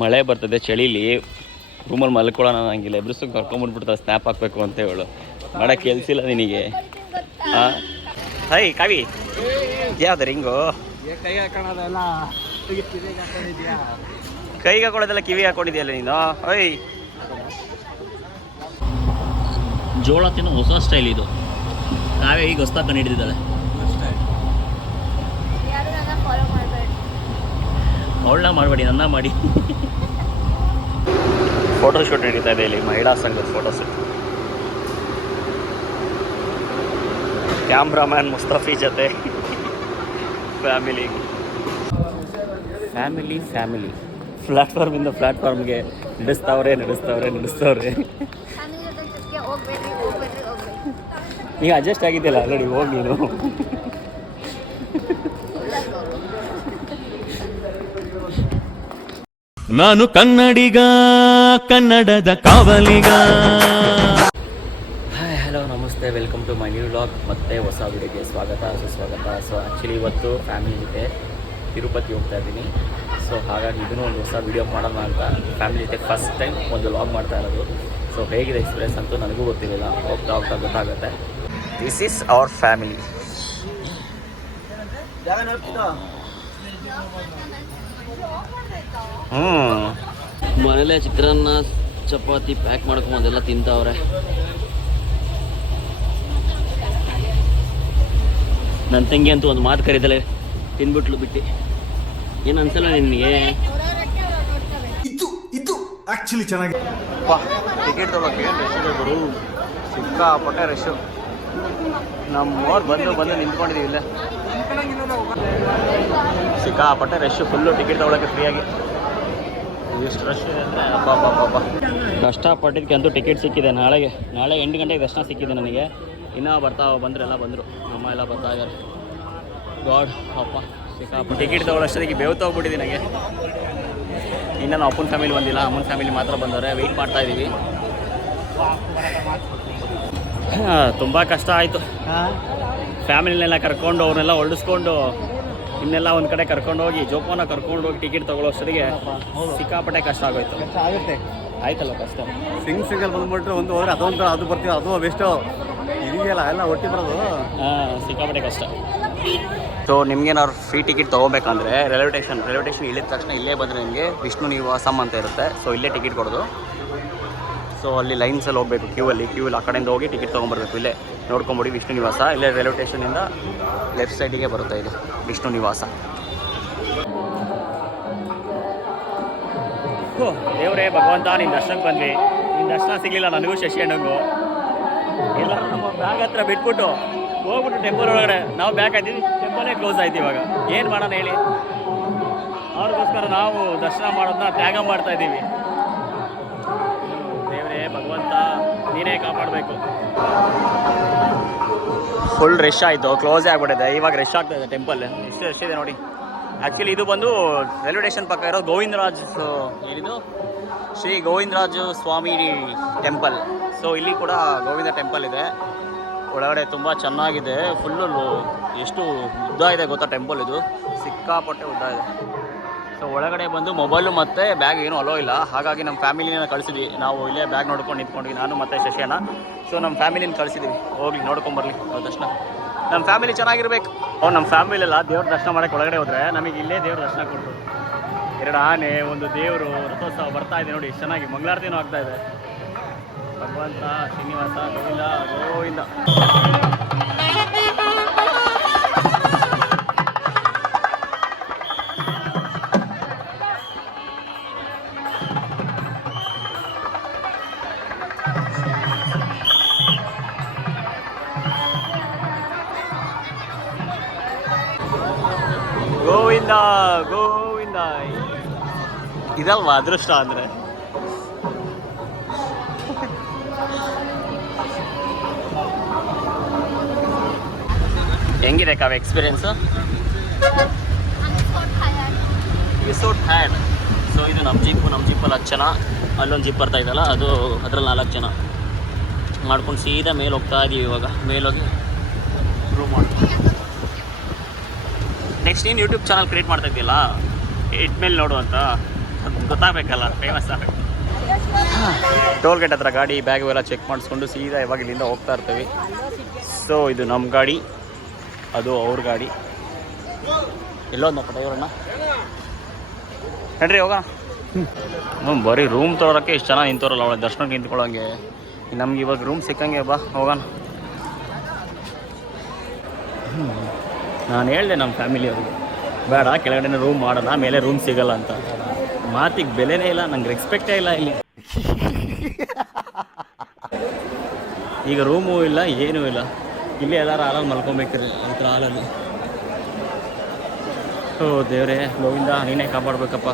ಮಳೆ ಬರ್ತದೆ ಚಳಿಲಿ ರೂಮಲ್ಲಿ ಮಲ್ಕೊಳ್ಳೋಣ ಹಂಗಿಲ್ಲ ಎಬ್ರಿಸು ಕರ್ಕೊಂಬಿಟ್ಬಿಡ್ತಾರೆ ಸ್ನ್ಯಾಪ್ ಹಾಕಬೇಕು ಅಂತ ಹೇಳು ಮಾಡೋಕ್ಕೆ ಕೆಲ್ಸಿಲ್ಲ ನಿನಗೆ. ಹಾಂ ಹೈ ಕಾವಿ ಯಾವ್ದು ರಿಂಗು ಕೈ ಹಾಕೋಣದೆಲ್ಲ ಕೈಗೆ ಹಾಕೊಳ್ಳೋದೆಲ್ಲ ಕಿವಿ ಹಾಕೊಂಡಿದ್ಯಲ್ಲ ನೀನು. ಹೈ ಜೋಳ ತಿನ್ನೋ ಹೊಸ ಸ್ಟೈಲ್ ಇದು. ನಾವೇ ಈಗ ಹೊಸ್ದಾಗಿ ಕಂಡು ಹಿಡಿದಿದ್ದಾಳೆ. ಅವಳನ್ನ ಮಾಡಬೇಡಿ ನನ್ನ ಮಾಡಿ. ಫೋಟೋಶೂಟ್ ನಡೀತಾ ಇದೆ ಇಲ್ಲಿ, ಮಹಿಳಾ ಸಂಘದ ಫೋಟೋಶೂಟ್. ಕ್ಯಾಮ್ರಾಮ್ಯಾನ್ ಮುಸ್ತಫಿ ಜೊತೆ ಫ್ಯಾಮಿಲಿ ಪ್ಲ್ಯಾಟ್ಫಾರ್ಮಿಂದ ಪ್ಲ್ಯಾಟ್ಫಾರ್ಮ್ಗೆ ನಡೆಸ್ತವ್ರೆ. ಈಗ ಅಡ್ಜಸ್ಟ್ ಆಗಿದೆಯಲ್ಲ ಆಲ್ರೆಡಿ, ಹೋಗಿ ನೀನು. ನಾನು ಕನ್ನಡಿಗ, ಕನ್ನಡದ ಕಾವಲಿಗ. ಹಾಯ್ ಹಲೋ ನಮಸ್ತೆ, welcome to my new vlog. ಮತ್ತೆ ಹೊಸ ವಿಡಿಯೋಗೆ ಸ್ವಾಗತ ಸುಸ್ವಾಗತ. ಸೊ ಆ್ಯಕ್ಚುಲಿ ಇವತ್ತು ಫ್ಯಾಮಿಲಿ ಜೊತೆ ತಿರುಪತಿ ಹೋಗ್ತಾ ಇದ್ದೀನಿ. ಸೊ ಹಾಗಾಗಿ ಇದನ್ನು ಒಂದು ಹೊಸ ವೀಡಿಯೋ ಮಾಡೋಣ ಅಂತ ಫ್ಯಾಮಿಲಿ ಜೊತೆ ಫಸ್ಟ್ ಟೈಮ್ ಒಂದು ವ್ಲಾಗ್ ಮಾಡ್ತಾ ಇರೋದು. ಸೊ ಹೇಗಿದೆ ಎಕ್ಸ್ಪೀರಿಯನ್ಸ್ ಅಂತೂ ನನಗೂ ಗೊತ್ತಿರಲಿಲ್ಲ, ಹೋಗ್ತಾ ಗೊತ್ತಾಗುತ್ತೆ. This is our family. ಮನೇಲೆ ಚಿತ್ರಾನ್ನ ಚಪಾತಿ ಪ್ಯಾಕ್ ಮಾಡ್ಕೊಂಬಂದೆಲ್ಲ ತಿಂತಾವ್ರೆ. ನನ್ನ ತಂಗಿ ಅಂತೂ ಒಂದು ಮಾತು ಕರೀದಲೆ ತಿಂದ್ಬಿಟ್ಲು ಬಿಟ್ಟು. ಏನು ಅನ್ಸಲ್ಲ ನಿನಗೆ? ಇದು ಆಕ್ಚುಲಿ ಚೆನ್ನಾಗಿ. ಟಿಕೆಟ್ ತೊಗೊಳಕ್ಕೆ ಏನು ರಶ್ ಇದೆ ಗುರು, ಸಿಕ್ಕಾಪಟ್ಟೆ ರಶ್ಶು. ನಮ್ಮವ್ರು ಬಂದು ನಿಂತ್ಕೊಂಡಿದ್ದೀವಿ ಇಲ್ಲೇ. ಸಿಕ್ಕಾಪಟ್ಟೆ ರಶ್ಶು, ಫುಲ್ಲು ಟಿಕೆಟ್ ತೊಗೊಳಕ್ಕೆ ಫ್ರೀಯಾಗಿ. ಎಷ್ಟು ರಶ್ ಇದೆ ಅಂದರೆ ಅಬ್ಬಾ. ಕಷ್ಟಪಟ್ಟಿದ್ದಕ್ಕೆ ಅಂತೂ ಟಿಕೆಟ್ ಸಿಕ್ಕಿದೆ. ನಾಳೆ 8 ಗಂಟೆಗೆ ದರ್ಶನ ಸಿಕ್ಕಿದೆ ನನಗೆ. ಇನ್ನೂ ಬಂದರು ಅಮ್ಮ ಎಲ್ಲ ಬರ್ತಾ ಇದ್ದಾರೆ. ಗಾಡ್ ಅಪ್ಪ ಸಿಕ್ಕಾಪಟ್ಟೆ ಟಿಕೆಟ್ ತೊಗೊಳ್ಳೋಷ್ಟೊತ್ತಿಗೆ ಬೇವು ತೊಗೊಬಿಟ್ಟಿದ್ದೀನಿ ನನಗೆ. ಇನ್ನು ನಮ್ಮ ಅಪ್ಪನ ಫ್ಯಾಮಿಲಿ ಬಂದಿಲ್ಲ, ಅಮ್ಮನ ಫ್ಯಾಮಿಲಿ ಮಾತ್ರ ಬಂದವ್ರೆ. ವೆಯ್ಟ್ ಮಾಡ್ತಾ ಇದ್ದೀವಿ. ತುಂಬ ಕಷ್ಟ ಆಯಿತು. ಫ್ಯಾಮಿಲಿನೆಲ್ಲ ಕರ್ಕೊಂಡು ಅವ್ರನ್ನೆಲ್ಲ ಹೊರಡಿಸ್ಕೊಂಡು ಇನ್ನೆಲ್ಲ ಒಂದು ಕಡೆ ಕರ್ಕೊಂಡೋಗಿ ಜೋಪಾನ ಕರ್ಕೊಂಡೋಗಿ ಟಿಕೆಟ್ ತೊಗೊಳ್ಳೋಷ್ಟೊತ್ತಿಗೆ ಸಿಕ್ಕಾಪಟ್ಟೆ ಕಷ್ಟ ಆಗೋಯ್ತು. ಆಗುತ್ತೆ, ಆಯ್ತಲ್ಲ ಕಷ್ಟ. ಸಿಂಗಲ್ ಬಂದ್ಬಿಟ್ರೆ ಒಂದು ಹೋದ್ರೆ ಅದು ಬರ್ತೀವಿ, ಅದು ಬೆಸ್ಟು. ಇದೆಯಲ್ಲ ಎಲ್ಲ ಒಟ್ಟಿ ಬರೋದು. ಸಿಕ್ಕಾಪಟ್ಟೆ ಕಷ್ಟ. ಸೊ ನಿಮ್ಗೇನಾದ್ರು ಫ್ರೀ ಟಿಕೆಟ್ ತೊಗೋಬೇಕಂದ್ರೆ ರೈಲ್ವೆ ಸ್ಟೇಷನ್ ಇಳಿದ ತಕ್ಷಣ ಇಲ್ಲೇ ಬಂದರೆ ನಿಮಗೆ ವಿಷ್ಣು ನಿವಾಸಂ ಅಂತ ಇರುತ್ತೆ. ಸೊ ಇಲ್ಲೇ ಟಿಕೆಟ್ ಕೊಡೋದು. ಸೊ ಅಲ್ಲಿ ಲೈನ್ಸಲ್ಲಿ ಹೋಗಬೇಕು, ಕ್ಯೂವಲ್ಲಿ ಆ ಕಡೆಯಿಂದ ಹೋಗಿ ಟಿಕೆಟ್ ತೊಗೊಂಬರ್ಬೇಕು. ಇಲ್ಲೇ ನೋಡ್ಕೊಂಬಿಡಿ ವಿಷ್ಣು ನಿವಾಸ. ಇಲ್ಲೇ ರೈಲ್ವೆ ಸ್ಟೇಷನಿಂದ ಲೆಫ್ಟ್ ಸೈಡಿಗೆ ಬರುತ್ತೆ ಇದು ವಿಷ್ಣು ನಿವಾಸ. ದೇವರೇ ಭಗವಂತ, ನಿನ್ನ ದರ್ಶನಕ್ಕೆ ಬಂದ್ವಿ. ನಿನ್ನ ದರ್ಶನ ಸಿಗಲಿಲ್ಲ ನನಗೂ ಶಶಿ ಅಣ್ಣಂಗೂ. ಎಲ್ಲರೂ ನಮ್ಮ ಬ್ಯಾಗ್ ಹತ್ರ ಬಿಟ್ಬಿಟ್ಟು ಹೋಗ್ಬಿಟ್ಟು ಟೆಂಪಲ್ ಒಳಗಡೆ ನಾವು ಬ್ಯಾಗ್ ಹಾಕಿದ್ವಿ, ಟೆಂಪಲೇ ಕ್ಲೋಸ್ ಆಯ್ತು. ಇವಾಗ ಏನು ಮಾಡೋಣ ಹೇಳಿ? ಅವ್ರಿಗೋಸ್ಕರ ನಾವು ದರ್ಶನ ಮಾಡೋದನ್ನ ತ್ಯಾಗ ಮಾಡ್ತಾ ಇದ್ದೀವಿ. ದೇವರೇ ಭಗವಂತ, ನೀನೇ ಕಾಪಾಡಬೇಕು. ಫುಲ್ ರಶ್ ಆಯಿತು, ಕ್ಲೋಸೇ ಆಗಿಬಿಟ್ಟಿದೆ. ಇವಾಗ ರಶ್ ಆಗ್ತಾ ಇದೆ ಟೆಂಪಲ್. ಎಷ್ಟು ರಶ್ ಇದೆ ನೋಡಿ. ಆ್ಯಕ್ಚುಲಿ ಇದು ಬಂದು ರೈಲ್ವೆ ಸ್ಟೇಷನ್ ಪಕ್ಕ ಇರೋ ಗೋವಿಂದರಾಜ್, ಏನಿದು ಶ್ರೀ ಗೋವಿಂದರಾಜ ಸ್ವಾಮಿ ಟೆಂಪಲ್. ಸೊ ಇಲ್ಲಿ ಕೂಡ ಗೋವಿಂದ ಟೆಂಪಲ್ ಇದೆ. ಒಳಗಡೆ ತುಂಬ ಚೆನ್ನಾಗಿದೆ. ಫುಲ್ಲು ಎಷ್ಟು ಉದ್ದ ಇದೆ ಗೊತ್ತಾ ಟೆಂಪಲ್ ಇದು, ಸಿಕ್ಕಾಪಟ್ಟೆ ಉದ್ದ ಇದೆ. ಸೊ ಒಳಗಡೆ ಬಂದು ಮೊಬೈಲು ಮತ್ತು ಬ್ಯಾಗ್ ಏನೂ ಅಲೋ ಇಲ್ಲ. ಹಾಗಾಗಿ ನಮ್ಮ ಫ್ಯಾಮಿಲಿನ ಕಳಿಸಿದ್ವಿ. ನಾವು ಇಲ್ಲೇ ಬ್ಯಾಗ್ ನೋಡ್ಕೊಂಡು ನಿಂತ್ಕೊಂಡ್ವಿ, ನಾನು ಮತ್ತು ಶಶಿಯಣ್ಣ. ಸೊ ನಮ್ಮ ಫ್ಯಾಮಿಲಿನ ಕಳಿಸಿದ್ವಿ, ಹೋಗ್ಲಿ ನೋಡ್ಕೊಂಬರ್ಲಿ ದರ್ಶನ. ನಮ್ಮ ಫ್ಯಾಮಿಲಿ ಚೆನ್ನಾಗಿರ್ಬೇಕು. ನಮ್ಮ ಫ್ಯಾಮಿಲಿಯೆಲ್ಲ ದೇವ್ರ ದರ್ಶನ ಮಾಡೋಕ್ಕೆ ಒಳಗಡೆ ಹೋದರೆ ನಮಗೆ ಇಲ್ಲೇ ದೇವ್ರ ದರ್ಶನ ಕೊಟ್ಟರು. 2 ಆನೆ, ಒಂದು ದೇವರು, ರಥೋತ್ಸವ ಬರ್ತಾ ಇದೆ ನೋಡಿ, ಎಷ್ಟು ಚೆನ್ನಾಗಿ ಮಂಗಳಾರತಿನೂ ಆಗ್ತಾ ಇದೆ. ಭಗವಂತ ಶ್ರೀನಿವಾಸ ಗೋವಿಂದ. ಗೋವಿಂದ ಗೋವಿಂದ. ಇದಲ್ವಾ ಅದೃಷ್ಟ ಅಂದರೆ? ಹೆಂಗಿದೆ ಕಾವ್ಯ ಎಕ್ಸ್ಪೀರಿಯನ್ಸು? So tired. ಸೊ ಇದು ನಮ್ಮ ಜೀಪಲ್ಲಿ 10 ಜನ, ಅಲ್ಲೊಂದು ಜೀಪ್ ಬರ್ತಾ ಇದಲ್ಲ, ಅದರಲ್ಲಿ 4 ಜನ ಮಾಡ್ಕೊಂಡು ಸೀದಾ ಮೇಲೆ ಹೋಗ್ತಾ ಇದ್ದೀವಿ. ಇವಾಗ ಮೇಲೋಗಿ ರೂಮ್ ಮಾಡ್ತೀವಿ. ನೆಕ್ಸ್ಟ್ ಏನು ಯೂಟ್ಯೂಬ್ ಚಾನಲ್ ಕ್ರಿಯೇಟ್ ಮಾಡ್ತಾ ಇದ್ದೀಯಲ್ಲ, ಇಟ್ಮೇಲೆ ನೋಡು ಅಂತ. ಗೊತ್ತಾಗಬೇಕಲ್ಲ, ಫೇಮಸ್ ಆಗಬೇಕು. ಟೋಲ್ ಗೇಟ್ ಹತ್ರ ಗಾಡಿ ಬ್ಯಾಗು ಎಲ್ಲ ಚೆಕ್ ಮಾಡಿಸ್ಕೊಂಡು ಸೀದಾ ಇವಾಗ ಇಲ್ಲಿಂದ ಹೋಗ್ತಾ ಇರ್ತೀವಿ. ಸೊ ಇದು ನಮ್ಮ ಗಾಡಿ, ಅದು ಅವ್ರ ಗಾಡಿ. ಎಲ್ಲೋದ್ನಪ್ಪ ಡ್ರೈವರನ್ನ, ನಡ್ರಿ ಹೋಗೋಣ. ಬರೀ ರೂಮ್ ತೊಗೊಳಕ್ಕೆ ಇಷ್ಟು ಚೆನ್ನಾಗಿ ನಿಂತವ್ರಲ್ಲ, ಅವಳೆ ದರ್ಶನಕ್ಕೆ ನಿಂತ್ಕೊಳ್ಳೋಂಗೆ. ನಮ್ಗೆ ಇವಾಗ ರೂಮ್ ಸಿಕ್ಕಂಗೆ, ಬಾ ಹೋಗೋಣ. ನಾನು ಹೇಳಿದೆ ನಮ್ಮ ಫ್ಯಾಮಿಲಿಯವ್ರಿಗೆ, ಬೇಡ ಕೆಳಗಡೆ ರೂಮ್ ಮಾಡೋಣ, ಮೇಲೆ ರೂಮ್ ಸಿಗಲ್ಲ ಅಂತ. ಮಾತಿಗೆ ಬೆಲೆನೇ ಇಲ್ಲ, ನಂಗೆ ರೆಸ್ಪೆಕ್ಟೇ ಇಲ್ಲ ಇಲ್ಲಿ. ಈಗ ರೂಮು ಇಲ್ಲ, ಏನೂ ಇಲ್ಲ, ಇಲ್ಲಿ ಎಲ್ಲರೂ ಹಾಲಲ್ಲಿ ಮಲ್ಕೊಬೇಕ್ರಿ ಈ ಥರ ಹಾಲಲ್ಲಿ. ಓ ದೇವರೇ, ಗೋವಿಂದ ನೀನೇ ಕಾಪಾಡಬೇಕಪ್ಪ.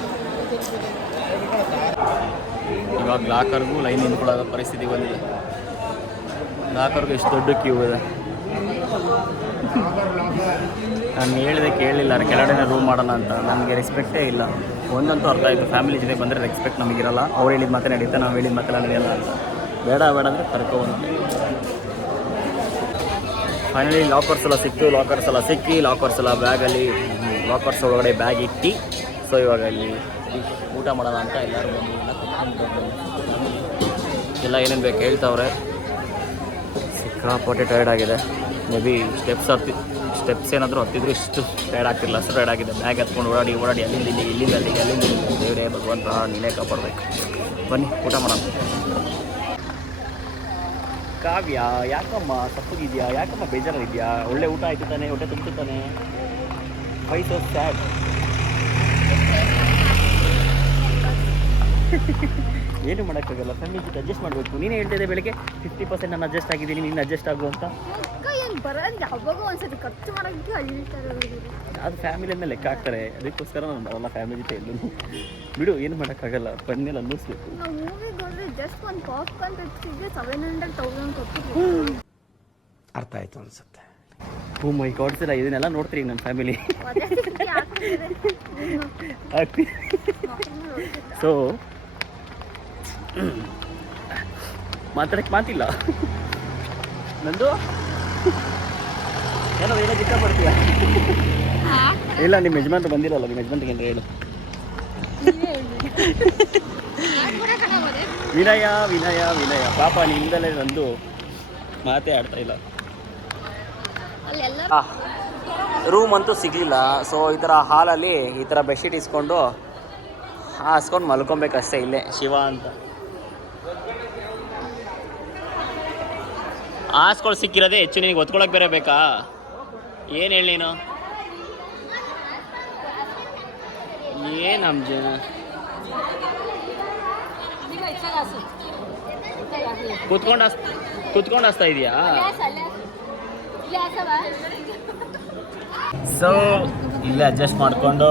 ಇವಾಗ ಲಾಕರ್ಗೂ ಲೈನ್ ನಿಂತ್ಕೊಳ್ಳೋ ಪರಿಸ್ಥಿತಿ ಬಂದಿದೆ. ಲಾಕರ್ಗೂ ಎಷ್ಟು ದೊಡ್ಡ ಕ್ಯೂ ಇದೆ. ನಾನು ಹೇಳಿದೆ ಕೇಳಲಿಲ್ಲ, ಕೆಳಗಡೆ ರೂಮ್ ಮಾಡೋಣ ಅಂತ. ನನಗೆ ರೆಸ್ಪೆಕ್ಟೇ ಇಲ್ಲ. ಒಂದಂತೂ ಅರ್ಥ ಆಯಿತು, ಫ್ಯಾಮಿಲಿ ಜೊತೆ ಬಂದರೆ ರೆಸ್ಪೆಕ್ಟ್ ನಮಗಿರಲ್ಲ. ಅವ್ರು ಹೇಳಿದ ಮಾತೇ ನಡೀತಾ, ನಾವು ಹೇಳಿದ ಮಾತೆಲ್ಲ ನಡೆಯಲ್ಲ ಅಂತ. ಬೇಡ ಬೇಡ ಅಂದರೆ ಕರ್ಕೊಬಂದು ಫೈನಲಿ ಲಾಕರ್ಸ್ ಎಲ್ಲ ಸಿಕ್ತು. ಲಾಕರ್ಸ್ ಎಲ್ಲ ಬ್ಯಾಗಲ್ಲಿ, ಲಾಕರ್ಸ್ ಒಳಗಡೆ ಬ್ಯಾಗ್ ಇಟ್ಟು. ಸೊ ಇವಾಗ ಇಲ್ಲಿ ಊಟ ಮಾಡೋಣ ಅಂತ ಎಲ್ಲರೂ ಬಂದು ಎಲ್ಲ ಏನೇನು ಬೇಕು ಹೇಳ್ತಾವ್ರೆ. ಸಿಕ್ಕಾಪಟ್ಟೆ ಟೈರ್ಡ್ ಆಗಿದೆ. ಮೇ ಬಿ ಸ್ಟೆಪ್ಸ್ ಏನಾದರೂ ಹತ್ತಿದ್ರು ಇಷ್ಟು ಟೈರ್ಡ್ ಆಗ್ತಿಲ್ಲ, ಅಷ್ಟು ಟೈರ್ಡ್ ಆಗಿದೆ. ಬ್ಯಾಗ್ ಎತ್ಕೊಂಡು ಓಡಾಡಿ ಅಲ್ಲಿಂದ ಇಲ್ಲಿಂದ ದೇವರೇ ಭಗವಂತ ನೀನೇ ಕಾಪಾಡಬೇಕು. ಬನ್ನಿ ಊಟ ಮಾಡೋಣ. ಕಾವ್ಯ, ಯಾಕಮ್ಮ ತಪ್ಪಗಿದೆಯಾ? ಯಾಕಮ್ಮ ಬೇಜಾರಿದೆಯಾ? ಒಳ್ಳೆ ಊಟ ಆಯ್ತು ತಾನೆ, ಹೊಟ್ಟೆ ತುಂಬಿತು ತಾನೆ? Why so sad? ಏನು ಮಾಡೋಕ್ಕಾಗಲ್ಲ, ಫ್ಯಾಮಿಲಿ ಜೊತೆ ಅಡ್ಜಸ್ಟ್ ಮಾಡಬೇಕು. ನೀನೇ ಹೇಳ್ತಿದ್ದೆ ಬೆಳಗ್ಗೆ 50% ನಾನು ಅಡ್ಜಸ್ಟ್ ಆಗಿದ್ದೀನಿ, ನೀನು ಅಡ್ಜಸ್ಟ್ ಆಗು ಅಂತ. ಅದು ಫ್ಯಾಮಿಲಿ ಮೇಲೆ ಲೆಕ್ಕ ಹಾಕ್ತಾರೆ, ಅದಕ್ಕೋಸ್ಕರ ನಾನು ಬರಲ್ಲ ಫ್ಯಾಮಿಲಿ ಜೊತೆ ಎಲ್ಲೂ. ಬಿಡು, ಏನು ಮಾಡೋಕ್ಕಾಗಲ್ಲ, ಬಂದ್ಮೇಲೆ ಅನ್ನಿಸ್ಬೇಕು. ಅರ್ಥ ಆಯ್ತು ಅನ್ಸುತ್ತೆ. ಓ ಮೈ ಗಾಡ್ ಸರ್, ಇದನ್ನೆಲ್ಲ ನೋಡ್ತೀರಿ ನನ್ನ ಫ್ಯಾಮಿಲಿ. ಸೊ ಮಾತಾಡಕ್ಕೆ ಮಾತಿಲ್ಲ ನಂದು. ಏನೋ ಹೇಳೋಕೆ ಇಷ್ಟಪಡ್ತೀಯ? ಇಲ್ಲ, ನಿಮ್ಮ ಯಜಮಾನ್ರು ಬಂದಿರಲ್ಲ, ನಿಮ್ಮ ಯಜಮಾನ್ರಿಗೆ ಏನು ಹೇಳು. ವಿನಯ ವಿನಯ ವಿನಯ ಪಾಪ, ನಿಮ್ದಲೇ ನಂದು ಮಾತೇ ಆಡ್ತಾ ಇಲ್ಲ. ರೂಮ್ ಅಂತೂ ಸಿಗಲಿಲ್ಲ. ಸೊ ಈ ಥರ ಹಾಲಲ್ಲಿ ಈ ಥರ ಬೆಡ್ಶೀಟ್ ಇಸ್ಕೊಂಡು ಹಾಸ್ಕೊಂಡು ಮಲ್ಕೊಬೇಕಷ್ಟೇ. ಇಲ್ಲೇ ಶಿವ ಅಂತ ಹಾಸ್ಕೊಂಡು ಸಿಕ್ಕಿರೋದೇ ಹೆಚ್ಚು. ನಿನಗೆ ಒತ್ಕೊಳಕ್ಕೆ ಬೇರೆ ಬೇಕಾ? ಏನು ಹೇಳಿ ನೀನು? ಏನು ನಮ್ಮ ಜನ ಕುತ್ಕೊಂಡು ಹಸ್ತಾ ಇದೆಯಾ? ಸೊ ಇಲ್ಲೇ ಅಡ್ಜಸ್ಟ್ ಮಾಡಿಕೊಂಡು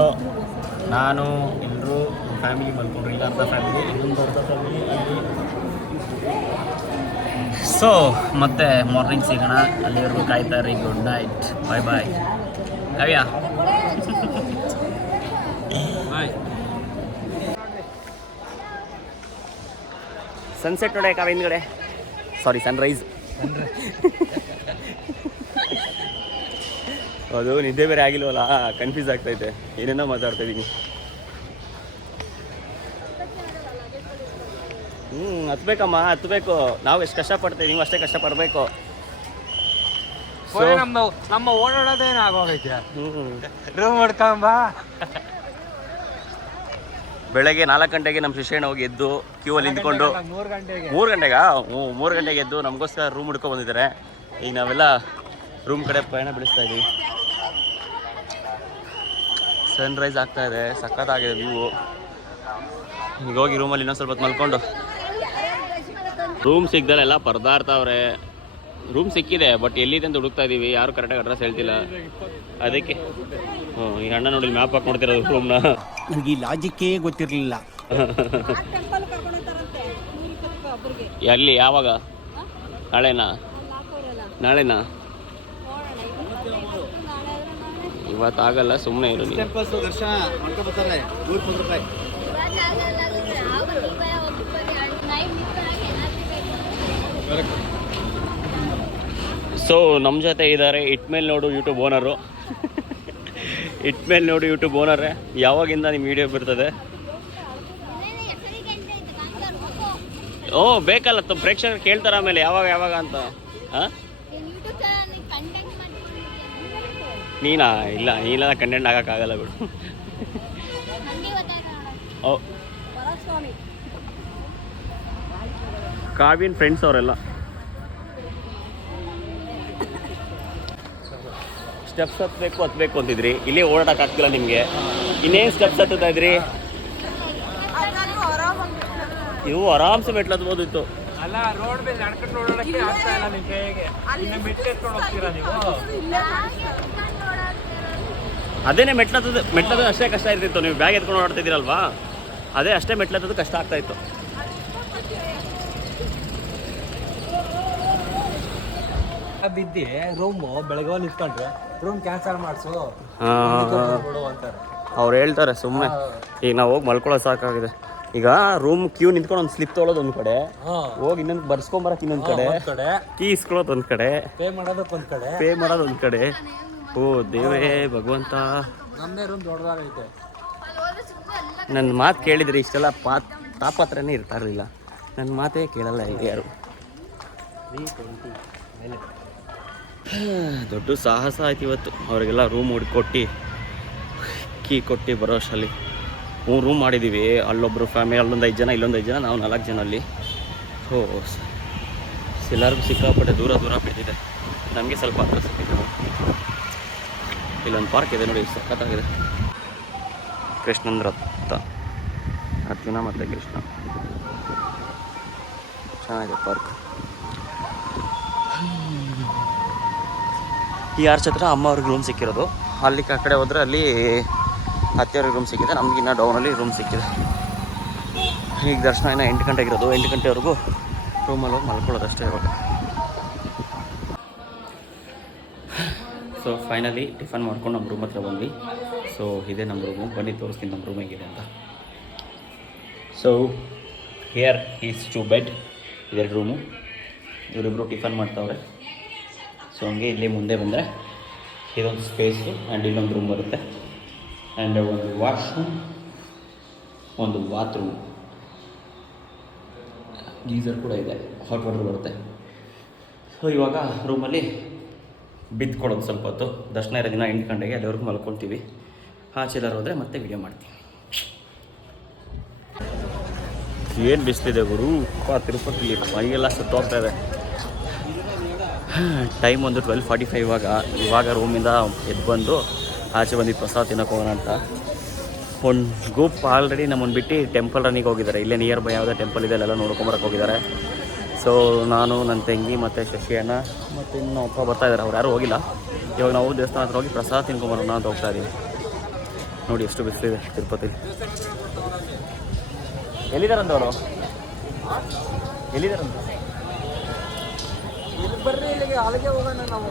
ನಾನು ಎಲ್ಲರೂ ಫ್ಯಾಮಿಲಿ ಮಲ್ಕೊಂಡ್ರು. ಇಲ್ಲ ಅರ್ಧ ಫ್ಯಾಮಿಲಿ, ಇನ್ನೊಂದು ಅರ್ಧ ಫ್ಯಾಮಿಲಿ ಅಲ್ಲಿ. ಸೊ ಮತ್ತೆ ಮಾರ್ನಿಂಗ್ ಸಿಗೋಣ. ಅಲ್ಲಿವರೆಗೂ ಕಾಯ್ತಾ ಇರಿ. ಗುಡ್ ನೈಟ್, ಬಾಯ್ ಬಾಯ್. ಕಾವ್ಯ ಬಾಯ್. ಸನ್ಸೆಟ್ ನೋಡೆ ಕಾವ್ಯ ಹಿಂದ್ಗಡೆ. ಸಾರಿ, ಸನ್ರೈಸ್. ಅದು ನಿದ್ದೆ ಬೇರೆ ಆಗಿಲ್ವಲ್ಲ, ಕನ್ಫ್ಯೂಸ್ ಆಗ್ತೈತೆ, ಏನೇನೋ ಮಾತಾಡ್ತಾ ಇದ್ದೀನಿ. ಹತ್ಬೇಕಮ್ಮ, ಹತ್ಬೇಕು. ನಾವು ಎಷ್ಟು ಕಷ್ಟಪಡ್ತೇವೆ, ನೀವು ಅಷ್ಟೇ ಕಷ್ಟಪಡಬೇಕು. ನಮ್ಮ ಓಡಾಡೋದೇನು ಆಗೋಗೈತೆ. ರೂಮ್ ಮಾಡ್ಕೊಂಬ. ಬೆಳಗ್ಗೆ 4 ಗಂಟೆಗೆ ನಮ್ಮ ಶಿಷ್ಯಣ್ಣ ಹೋಗಿ ಎದ್ದು ಕ್ಯೂ ಅಲ್ಲಿ ನಿಂತ್ಕೊಂಡು 3 ಗಂಟೆಗಾ? 3 ಗಂಟೆಗೆ ಎದ್ದು ನಮಗೋಸ್ಕರ ರೂಮ್ ಹುಡ್ಕೊಂಡು ಬಂದಿದ್ದಾರೆ. ಈಗ ನಾವೆಲ್ಲ ರೂಮ್ ಕಡೆ ಪಯಣ ಬೆಳೆಸ್ತಾ ಇದ್ದೀವಿ. ಸನ್ರೈಸ್ ಆಗ್ತಾ ಇದೆ, ಸಖತ್ತಾಗಿದೆ ವ್ಯೂ. ಈಗ ಹೋಗಿ ರೂಮಲ್ಲಿ ಇನ್ನೊಂದು ಸ್ವಲ್ಪ ಹೊತ್ತು ಮಲ್ಕೊಂಡು. ರೂಮ್ ಸಿಗ್ದಲ್ಲೆಲ್ಲ ಪರದಾಡ್ತಾವ್ರೆ. ರೂಮ್ ಸಿಕ್ಕಿದೆ, ಬಟ್ ಎಲ್ಲಿದೆ ಅಂತ ಹುಡುಕ್ತಾ ಇದ್ದೀವಿ. ಯಾರು ಕರೆಕ್ಟಾಗಿ ಅಡ್ರೆಸ್ ಹೇಳ್ತಿಲ್ಲ. ಅದಕ್ಕೆ ಈ ಅಣ್ಣ ನೋಡಿ ಮ್ಯಾಪ್ ಹಾಕಿ ನೋಡ್ತಿರೋದು ರೂಮ್ನ. ನನಗೆ ಈ ಲಾಜಿಕ್ಕೇ ಗೊತ್ತಿರಲಿಲ್ಲ. ಎಲ್ಲಿ, ಯಾವಾಗ? ನಾಳೆನಾ? ಇವತ್ತಾಗಲ್ಲ, ಸುಮ್ಮನೆ ಇರು ನೀವು. ದರ್ಶನ ಮಾಡ್ಕೊಬರ್ತಾರೆ. 100 ರೂಪಾಯಿ. ಸೊ ನಮ್ಮ ಜೊತೆ ಇದ್ದಾರೆ ಇಟ್ಮೇಲೆ ನೋಡು ಯೂಟ್ಯೂಬ್ ಓನರು. ಇಟ್ಮೇಲೆ ನೋಡು ಯೂಟ್ಯೂಬ್ ಓನರೇ, ಯಾವಾಗಿಂದ ನಿಮ್ಮ ವಿಡಿಯೋ ಬರ್ತದೆ? ಓ ಬೇಕಲ್ಲ ಪ್ರೇಕ್ಷಕರು ಕೇಳ್ತಾರೆ ಆಮೇಲೆ ಯಾವಾಗ ಯಾವಾಗ ಅಂತ. ಹಾಂ ನೀನಾ? ಇಲ್ಲ ನೀನೆಲ್ಲ ಕಂಟೆಂಟ್ ಆಗೋಕ್ಕಾಗಲ್ಲ ಬಿಡು. ಓ ಕಾವ್ಯನ್ ಫ್ರೆಂಡ್ಸ್ ಅವರೆಲ್ಲ. ಸ್ಟೆಪ್ಸ್ ಹತ್ಬೇಕು ಅಂತಿದ್ರಿ, ಇಲ್ಲೇ ಓಡಾಡಕ್ಕಾಗ್ತಿಲ್ಲ ನಿಮಗೆ, ಇನ್ನೇನು ಸ್ಟೆಪ್ಸ್ ಹತ್ತುತ್ತಾ ಇದ್ರಿ? ನೀವು ಆರಾಮ್ಸೆ ಮೆಟ್ಲತ್ಬೋದು ಇತ್ತು. ಅಲ್ಲ ರೋಡ್ ಮೇಲೆ ನಡ್ಕೊಂಡು ಓಡಾಡಕ್ಕೆ ಆಗ್ತಾ ಇಲ್ಲ ನಿಮ್ಗೆ, ಹೇಗೆ ಇನ್ನು ಮೆಟ್ಲೆತ್ಕೊಂಡು ಹೋಗ್ತೀರಾ ನೀವು? ಅದೇನೇ ಮೆಟ್ಲತ್ತದು ಅಷ್ಟೇ ಕಷ್ಟ ಇರ್ತಿತ್ತು. ನೀವು ಬ್ಯಾಗ್ ಎತ್ಕೊಂಡು ಓಡಾಡ್ತಿದ್ದೀರಲ್ವಾ, ಅದೇ ಅಷ್ಟೇ ಮೆಟ್ಲತ್ತದು ಕಷ್ಟ ಆಗ್ತಾ ಇತ್ತು. ಬಿದ್ದಿ ರೂಮು ಬೆಳಗ್ಗೆ ನಿಂತ್ಕೊಂಡ್ರೆ ರೂಮ್ ಕ್ಯಾನ್ಸಲ್ ಮಾಡಿಸು ಅಂತಾರೆ. ಅವ್ರು ಹೇಳ್ತಾರೆ ಸುಮ್ಮನೆ. ಈಗ ನಾವು ಹೋಗಿ ಮಲ್ಕೊಳ್ಳೋದು ಸಾಕಾಗಿದೆ. ಈಗ ರೂಮ್ ಕ್ಯೂ ನಿಂತ್ಕೊಂಡು ಒಂದು ಸ್ಲಿಪ್ ತೊಗೊಳೋದು ಒಂದು ಕಡೆ, ಹೋಗಿ ಇನ್ನೊಂದು ಬರ್ಸ್ಕೊಂಬರಕ್ಕೆ ಇನ್ನೊಂದು ಕಡೆ, ಕೀ ಇಸ್ಕೊಳ್ಳೋದು ಒಂದು ಕಡೆ, ಪೇ ಮಾಡೋದಕ್ಕೆ ಒಂದು ಕಡೆ, ಪೇ ಮಾಡೋದು ಒಂದು ಕಡೆ. ಓ ದೇವರೇ ಭಗವಂತ, ನಮ್ಮದೇ ರೂಮ್ ದೊಡ್ಡದಾಗೈತೆ. ನನ್ನ ಮಾತು ಕೇಳಿದರೆ ಇಷ್ಟೆಲ್ಲ ತಾಪತ್ರನೇ ಇರ್ತಾ ಇರಲಿಲ್ಲ. ನನ್ನ ಮಾತೇ ಕೇಳಲ್ಲ ಈಗ ಯಾರು. ದೊಡ್ಡ ಸಾಹಸ ಆಯ್ತು ಇವತ್ತು. ಅವರಿಗೆಲ್ಲ ರೂಮ್ ಹುಡ್ಕೊಟ್ಟು ಕೀ ಕೊಟ್ಟು ಬರೋ ಅಷ್ಟರಲ್ಲಿ 3 ರೂಮ್ ಮಾಡಿದ್ದೀವಿ. ಅಲ್ಲೊಬ್ಬರು ಫ್ಯಾಮಿಲಿ, ಅಲ್ಲೊಂದು 5 ಜನ, ಇಲ್ಲೊಂದು 5 ಜನ, ನಾವು 4 ಜನ ಅಲ್ಲಿ. ಓ ಎಲ್ಲರಿಗೂ ಸಿಕ್ಕಾಪಟ್ಟೆ ದೂರ ಬಿದ್ದಿದೆ. ನಮಗೆ ಸ್ವಲ್ಪ ಹತ್ರ ಸಿಕ್ಕಿದೆ. ಇಲ್ಲೊಂದು ಪಾರ್ಕ್ ಇದೆ ನೋಡಿ, ಸಖತ್ತಾಗಿದೆ. ಕೃಷ್ಣನ ರಥ, ಅರ್ಜುನ ಮತ್ತು ಕೃಷ್ಣ, ಚೆನ್ನಾಗಿದೆ ಪಾರ್ಕ್. ಈ ಆರ್ಚ್ ಹತ್ರ ಅಮ್ಮ ಅವ್ರಿಗೆ ರೂಮ್ ಸಿಕ್ಕಿರೋದು. ಅಲ್ಲಿ ಆ ಕಡೆ ಹೋದರೆ ಅಲ್ಲಿ ಅತ್ತೆಯವ್ರಿಗೆ ರೂಮ್ ಸಿಕ್ಕಿದೆ. ನಮಗಿನ್ನ ಡೌನಲ್ಲಿ ರೂಮ್ ಸಿಕ್ಕಿದೆ. ಈಗ ದರ್ಶನ ಇನ್ನೂ 8 ಗಂಟೆಗಿರೋದು. 8 ಗಂಟೆವರೆಗೂ ರೂಮಲ್ಲಿ ಹೋಗಿ ಮಲ್ಕೊಳ್ಳೋದು ಅಷ್ಟೇ ಇವಾಗ. ಸೊ ಫೈನಲಿ ಟಿಫನ್ ಮಾಡ್ಕೊಂಡು ನಮ್ಮ ರೂಮ್ ಹತ್ರ ಬಂದ್ವಿ. ಸೊ ಇದೇ ನಮ್ಮ ರೂಮು, ಬನ್ನಿ ತೋರಿಸ್ತೀನಿ ನಮ್ಮ ರೂಮ್ ಹೇಗಿದೆ ಅಂತ. ಸೊ ಹಿಯರ್ ಈಸ್ 2 ಬೆಡ್, ಇದೆರಡು ರೂಮು. ಇವರಿಬ್ಬರು ಟಿಫನ್ ಮಾಡ್ತಾವ್ರೆ. ಸೊ ಹಂಗೆ ಇಲ್ಲಿ ಮುಂದೆ ಬಂದರೆ ಇದೊಂದು ಸ್ಪೇಸು ಆ್ಯಂಡ್ ಇಲ್ಲೊಂದು ರೂಮ್ ಬರುತ್ತೆ, ಆ್ಯಂಡ್ ಒಂದು ವಾಶ್ರೂಮ್, ಒಂದು ಬಾತ್ರೂಮ್, ಗೀಸರ್ ಕೂಡ ಇದೆ, ಹಾಟ್ ವಾಟರ್ ಬರುತ್ತೆ. ಸೊ ಇವಾಗ ರೂಮಲ್ಲಿ ಬಿದ್ದುಕೊಳ್ಳೋದು ಸ್ವಲ್ಪ ಹೊತ್ತು. ದರ್ಶನ ಇರೋ ದಿನ 8 ಗಂಟೆಗೆ ಅಲ್ಲಿವರೆಗೂ ಮಲ್ಕೊಳ್ತೀವಿ. ಆಚೆ ಎಲ್ಲರೂ ಹೋದರೆ ಮತ್ತೆ ವಿಡಿಯೋ ಮಾಡ್ತೀವಿ. ಏನು ಬಿಸಿಲಿದೆ ಗುರು, ತಿರುಪತಿಲಿ ಮೈಗೆಲ್ಲ ಸುತ್ತೋಗ್ತಾ ಇದೆ. ಟೈಮ್ ಒಂದು 12:45. ಇವಾಗ ರೂಮಿಂದ ಎದ್ದು ಬಂದು ಆಚೆ ಬಂದು ಪ್ರಸಾದ ತಿನ್ನೋಕೆ ಹೋಗೋಣ ಅಂತ. ಒಂದು ಗ್ರೂಪ್ ಆಲ್ರೆಡಿ ನಮ್ಮನ್ನು ಬಿಟ್ಟು ಟೆಂಪಲ್ ರನ್ನಿಗೆ ಹೋಗಿದ್ದಾರೆ. ಇಲ್ಲೇ ನಿಯರ್ ಬೈ ಯಾವುದೇ ಟೆಂಪಲ್ ಇದೆ ಅಲ್ಲೆಲ್ಲ ನೋಡ್ಕೊಂಬರಕ್ಕೆ ಹೋಗಿದ್ದಾರೆ. ಸೊ ನಾನು, ನನ್ನ ತಂಗಿ ಮತ್ತು ಶಶಿ ಅಣ್ಣ ಮತ್ತು ಇನ್ನೊಬ್ಬ ಬರ್ತಾಯಿದ್ದಾರೆ. ಅವ್ರು ಯಾರೂ ಹೋಗಿಲ್ಲ. ಇವಾಗ ನಾವು ದೇವಸ್ಥಾನ ಹತ್ರ ಹೋಗಿ ಪ್ರಸಾದ ತಿನ್ಕೊಂಬರೋಣ ಅಂತ ಹೋಗ್ತಾ ಇದ್ದೀವಿ. ನೋಡಿ ಎಷ್ಟು ಬಿಸಿಲಿದೆ ತಿರುಪತಿಲಿ. ಎಲ್ಲಿದ್ದಾರಂತ ಅವರು? ಎಲ್ಲಿದ್ದಾರಂತ? ಬರ್ರಿ ಇಲ್ಲಿಗೆ, ಅಲ್ಲಿಗೆ ಹೋಗೋಣ ನಾವು.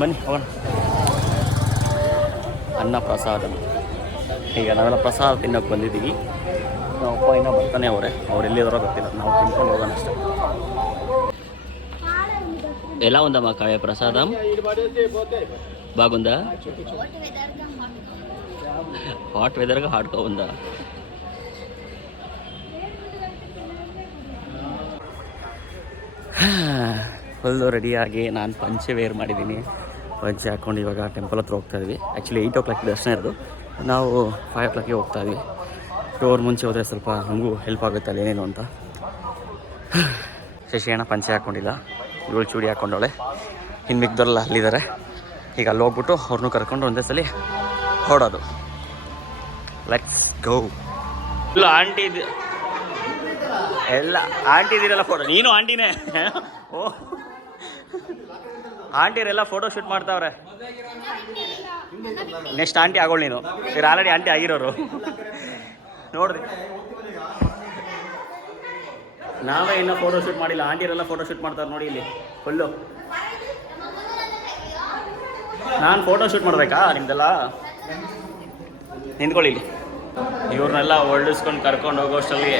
ಬನ್ನಿ ಹೋಗೋಣ. ಅನ್ನ ಪ್ರಸಾದ. ಈಗ ನಾವೆಲ್ಲ ಪ್ರಸಾದ ತಿನ್ನೋಕೆ ಬಂದಿದ್ದೀವಿ. ನಮ್ಮ ಅಪ್ಪ ಇನ್ನೂ ಬರ್ತಾನೆ ಅವರೇ, ಅವ್ರು ಎಲ್ಲಿದ್ದಾರೋ ಗೊತ್ತಿಲ್ಲ. ನಾವು ತಿನ್ಕೊಂಡು ಹೋಗೋಣ ಅಷ್ಟೇ. ఎలా ఉందమ్మా కాయ ప్రసాదం? బాగుందా? హాట్ వెదర్గా హాట్గా ఉందా? ಫುಲ್ಲು ರೆಡಿಯಾಗಿ ನಾನು ಪಂಚೆ ವೇರ್ ಮಾಡಿದ್ದೀನಿ. ಪಂಚೆ ಹಾಕ್ಕೊಂಡು ಇವಾಗ ಟೆಂಪಲ್ ಹತ್ರ ಹೋಗ್ತಾ ಇದ್ವಿ. ಆ್ಯಕ್ಚುಲಿ 8 o'clock ದರ್ಶನ ಇರೋದು, ನಾವು 5 o'clock ಹೋಗ್ತಾ ಇದ್ವಿ. 2 hour ಮುಂಚೆ ಹೋದರೆ ಸ್ವಲ್ಪ ನಮಗೂ ಹೆಲ್ಪ್ ಆಗುತ್ತೆ ಅಲ್ಲಿ ಏನೇನು ಅಂತ. ಶಶಿ ಅಣ್ಣ ಪಂಚೆ ಹಾಕ್ಕೊಂಡಿಲ್ಲ, ಇವಳು ಚೂಡಿ ಹಾಕ್ಕೊಂಡವಳೆ. ಇನ್ನು ಮಿಕ್ದವರೆಲ್ಲ ಅಲ್ಲಿದ್ದಾರೆ. ಈಗ ಅಲ್ಲಿ ಹೋಗ್ಬಿಟ್ಟು ಅವ್ರನ್ನೂ ಕರ್ಕೊಂಡು ಒಂದೇ ಸಲ ಹೊಡೋದು. Let's go. ಇಲ್ಲ ಆಂಟಿ ಇದು ಎಲ್ಲ ಆಂಟಿ ಇದ್ದೀರಲ್ಲ ಫೋಟೋ. ನೀನು ಆಂಟಿನೇ? ಓ ಆಂಟಿರೆಲ್ಲ ಫೋಟೋ ಶೂಟ್ ಮಾಡ್ತಾವ್ರೆ. ನೆಕ್ಸ್ಟ್ ಆಂಟಿ ಆಗೋಳು ನೀನು. ಇವ್ರು ಆಲ್ರೆಡಿ ಆಂಟಿ ಆಗಿರೋರು ನೋಡ್ರಿ. ನಾವೇ ಇನ್ನೂ ಫೋಟೋ ಶೂಟ್ ಮಾಡಿಲ್ಲ, ಆಂಟಿರೆಲ್ಲ ಫೋಟೋ ಶೂಟ್ ಮಾಡ್ತಾರೆ ನೋಡಿ ಇಲ್ಲಿ ಫುಲ್ಲು. ನಾನು ಫೋಟೋ ಶೂಟ್ ಮಾಡಬೇಕಾ ನಿಮ್ದೆಲ್ಲ? ನಿಂತ್ಕೊಳ್ಳಿ ಇಲ್ಲಿ. ಇವ್ರನ್ನೆಲ್ಲ ಒಳ್ಳಿಸ್ಕೊಂಡು ಕರ್ಕೊಂಡು ಹೋಗೋಷ್ಟರಲ್ಲಿ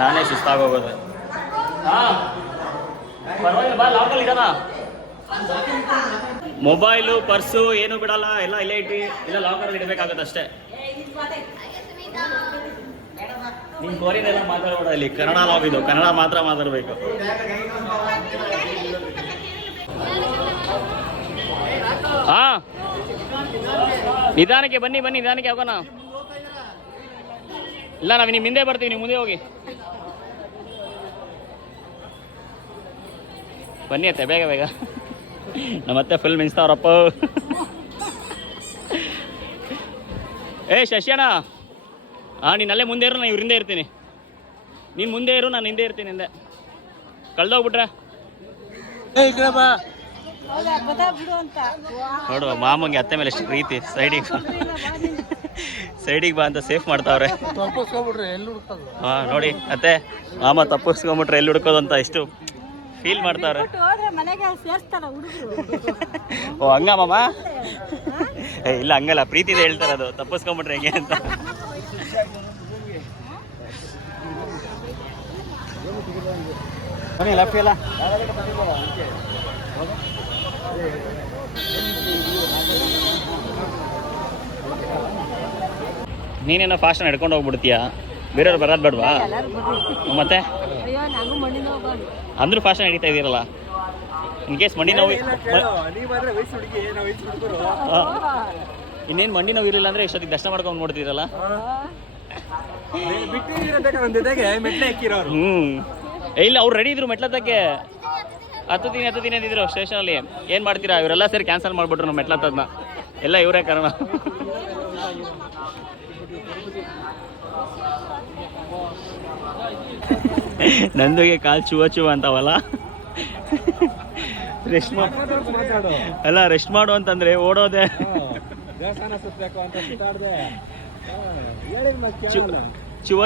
ನಾನೇ ಸುಸ್ತಾಗೋಗೋದು. ಹಾಂ ಪರವಾಗಿಲ್ಲ, ಬಾ ಲಾಕಲ್ಲಿ ಇಡೋಣ. ಮೊಬೈಲು ಪರ್ಸು ಏನು ಬಿಡಲ್ಲ, ಎಲ್ಲ ಇಲ್ಲೇ ಇಟ್ಟು ಇಲ್ಲ ಲಾಕರಲ್ಲಿ ಇಡಬೇಕಾಗುತ್ತೆ ಅಷ್ಟೇ. ನೀನು ಕೊರಿಯನ್ ಎಲ್ಲ ಮಾತಾಡಬೇಡ, ಇಲ್ಲಿ ಕನ್ನಡ ಲಾಗ್ ಇದು, ಕನ್ನಡ ಮಾತ್ರ ಮಾತಾಡಬೇಕು. ಹಾ, ನಿಧಾನಕ್ಕೆ ಬನ್ನಿ, ನಿಧಾನಕ್ಕೆ ಹೋಗೋಣ. ಇಲ್ಲ, ನಾವು ನಿಮ್ಮ ಹಿಂದೆ ಬರ್ತೀವಿ, ನೀವು ಮುಂದೆ ಹೋಗಿ. ಬನ್ನಿ ಅತ್ತೆ, ಬೇಗ ಬೇಗ. ನಮ್ಮತ್ತೆ ಫುಲ್ ಮಿಂಚ್ತಾವ್ರಪ್ಪ. ಶಶಿಯಣ್ಣ, ನೀನು ಅಲ್ಲೇ ಮುಂದೆ ಇರು, ನಾನು ಇವ್ರ ಹಿಂದೆ ಇರ್ತೀನಿ. ನೀನು ಮುಂದೆ ಇರು, ನಾನು ಹಿಂದೆ ಇರ್ತೀನಿ ಹಿಂದೆ. ಕಳ್ದೋಗ್ಬಿಟ್ರೆ ನೋಡುವ ಮಾಮಂಗೆ ಅತ್ತೆ ಮೇಲೆ ಎಷ್ಟು ಪ್ರೀತಿ. ಸೈಡಿಗೆ ಬಾ ಅಂತ ಸೇಫ್ ಮಾಡ್ತಾವ್ರೆ. ಹಾಂ ನೋಡಿ ಅತ್ತೆ, ಮಾಮ ತಪ್ಪಿಸ್ಕೊಂಬಿಟ್ರೆ ಎಲ್ಲಿ ಹುಡ್ಕೋದು ಅಂತ ಎಷ್ಟು ಫೀಲ್ ಮಾಡ್ತಾವ್ರೆ. ಓ ಹಂಗ ಮಾಮ? ಇಲ್ಲ ಹಂಗಲ್ಲ, ಪ್ರೀತಿದೆ ಹೇಳ್ತಾರೆ, ಅದು ತಪ್ಪಿಸ್ಕೊಂಬಿಟ್ರೆ ಹೆಂಗೆ ಅಂತ. ನೀನೇನೋ ಫಾಸ್ಟ್ ನಡ್ಕೊಂಡು ಹೋಗ್ಬಿಡ್ತೀಯಾ, ಬೇರೆಯವ್ರು ಬರೋದು ಬೇಡವಾ? ಮತ್ತೆ ಅಂದ್ರೂ ಫಾಸ್ಟ್ ನಡೀತಾ ಇದ್ದೀರಲ್ಲ, ಇನ್ ಕೇಸ್ ಮಂಡಿ ನೋವು. ಇನ್ನೇನು ಮಂಡಿ ನೋವು ಇರಲಿಲ್ಲ ಅಂದರೆ ಇಷ್ಟೊತ್ತಿಗೆ ದರ್ಶನ ಮಾಡ್ಕೊಂಡು ನೋಡ್ತಿರಲ್ಲ. ಇಲ್ಲ, ಅವ್ರು ರೆಡಿ ಇದ್ರು ಮೆಟ್ಲತ್ತಕ್ಕೆ. ಹತ್ತುತ್ತೀನಿ ಅಂದಿದ್ರು ಸ್ಟೇಷನಲ್ಲಿ. ಏನು ಮಾಡ್ತೀರಾ, ಇವರೆಲ್ಲ ಸೇರಿ ಕ್ಯಾನ್ಸಲ್ ಮಾಡಿಬಿಟ್ರು ನಾವು ಮೆಟ್ಲತ್ತದನ್ನ. ಎಲ್ಲ ಇವರೇ ಕಾರಣ. ನಂದುಗೆ ಕಾಲು ಚುವ ಅಂತಾವಲ್ಲ. ರೆಸ್ಟ್ ಅಲ್ಲ, ರೆಸ್ಟ್ ಮಾಡು ಅಂತಂದ್ರೆ ಓಡೋದೆ. ಚುವ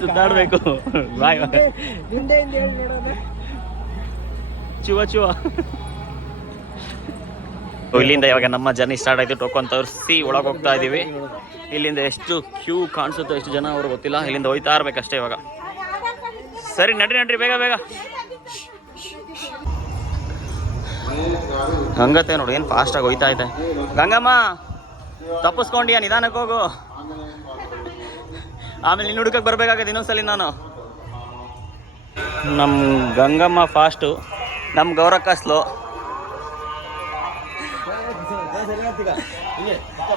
ಸುತ್ತಾಡ್ಬೇಕು. ಬಾಯ್ ಚುವ. ಇಲ್ಲಿಂದ ಇವಾಗ ನಮ್ಮ ಜರ್ನಿ ಸ್ಟಾರ್ಟ್ ಆಯ್ತು. ಟೋಕನ್ ತೋರಿಸಿ ಒಳಗೆ ಹೋಗ್ತಾ ಇದೀವಿ. ಇಲ್ಲಿಂದ ಎಷ್ಟು ಕ್ಯೂ ಕಾಣಿಸುತ್ತೋ, ಎಷ್ಟು ಜನ ಅವ್ರಿಗೆ ಗೊತ್ತಿಲ್ಲ. ಇಲ್ಲಿಂದ ಹೋಯ್ತಾ ಇರ್ಬೇಕಷ್ಟೇ ಇವಾಗ. ಸರಿ, ನಡ್ರಿ ಬೇಗ ಬೇಗ. ಹಂಗತ್ತೆ ನೋಡಿ, ಏನು ಫಾಸ್ಟಾಗಿ ಹೋಯ್ತಾ ಇದೆ. ಗಂಗಮ್ಮ ತಪ್ಪಿಸ್ಕೊಂಡ್ಯಾ, ನಿಧಾನಕ್ಕೆ ಹೋಗು. ಆಮೇಲೆ ನಿನ್ನ ಹುಡುಕಕ್ಕೆ ಬರ್ಬೇಕಾಗತ್ತೆ ಇನ್ನೊಂದ್ಸಲಿ ನಾನು. ನಮ್ಮ ಗಂಗಮ್ಮ ಫಾಸ್ಟು, ನಮ್ಮ ಗೌರಕ್ಕ ಸ್ಲೋ.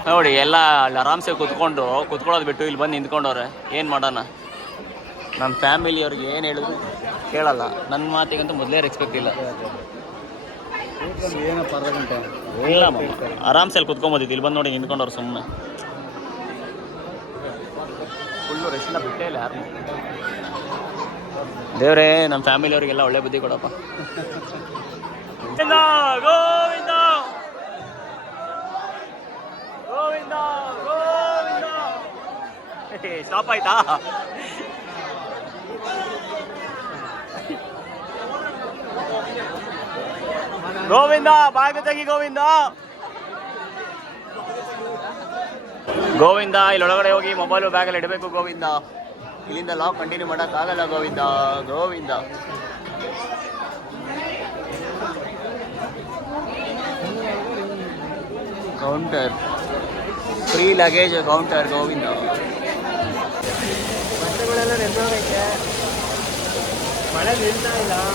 ನೋಡಿ ಎಲ್ಲ ಅಲ್ಲಿ ಆರಾಮ್ಸೆ ಕುತ್ಕೊಳ್ಳೋದು ಬಿಟ್ಟು ಇಲ್ಲಿ ಬಂದು ನಿಂತ್ಕೊಂಡವ್ರೆ. ಏನು ಮಾಡೋಣ, ನಮ್ಮ ಫ್ಯಾಮಿಲಿಯವ್ರಿಗೆ ಏನು ಹೇಳಿದ್ರು ಕೇಳಲ್ಲ. ನನ್ನ ಮಾತಿಗಂತೂ ಮೊದಲೇ ರೆಸ್ಪೆಕ್ಟ್ ಇಲ್ಲ. ಇಲ್ಲ ಆರಾಮ್ಸೆ ಅಲ್ಲಿ ಕುತ್ಕೊಂಬೋದಿತ್ತು, ಇಲ್ಲಿ ಬಂದು ನೋಡಿ ನಿಂತ್ಕೊಂಡವ್ರು ಸುಮ್ಮನೆ. ಫುಲ್ಲು ರೆಸ್ಟ್ನ ಬಿಟ್ಟೇ ಇಲ್ಲ ಯಾರು. ದೇವ್ರೇ, ನಮ್ಮ ಫ್ಯಾಮಿಲಿಯವ್ರಿಗೆಲ್ಲ ಒಳ್ಳೆ ಬುದ್ಧಿ ಕೊಡಪ್ಪ. ಗೋವಿಂದ ಗೋವಿಂದ ಗೋವಿಂದ. ಸ್ಟಾಪ್ ಆಯ್ತಾ? ಗೋವಿಂದ ಬಾಗಿಲು ತೆಗಿ. ಗೋವಿಂದ ಇಲ್ಲಿ ಒಳಗಡೆ ಹೋಗಿ ಮೊಬೈಲು ಬ್ಯಾಗಲ್ಲಿ ಇಡಬೇಕು. ಗೋವಿಂದ ಇಲ್ಲಿಂದ ಲಾಕ್ ಕಂಟಿನ್ಯೂ ಮಾಡೋಕ್ಕಾಗಲ್ಲ. Govinda counter, free luggage counter. Govinda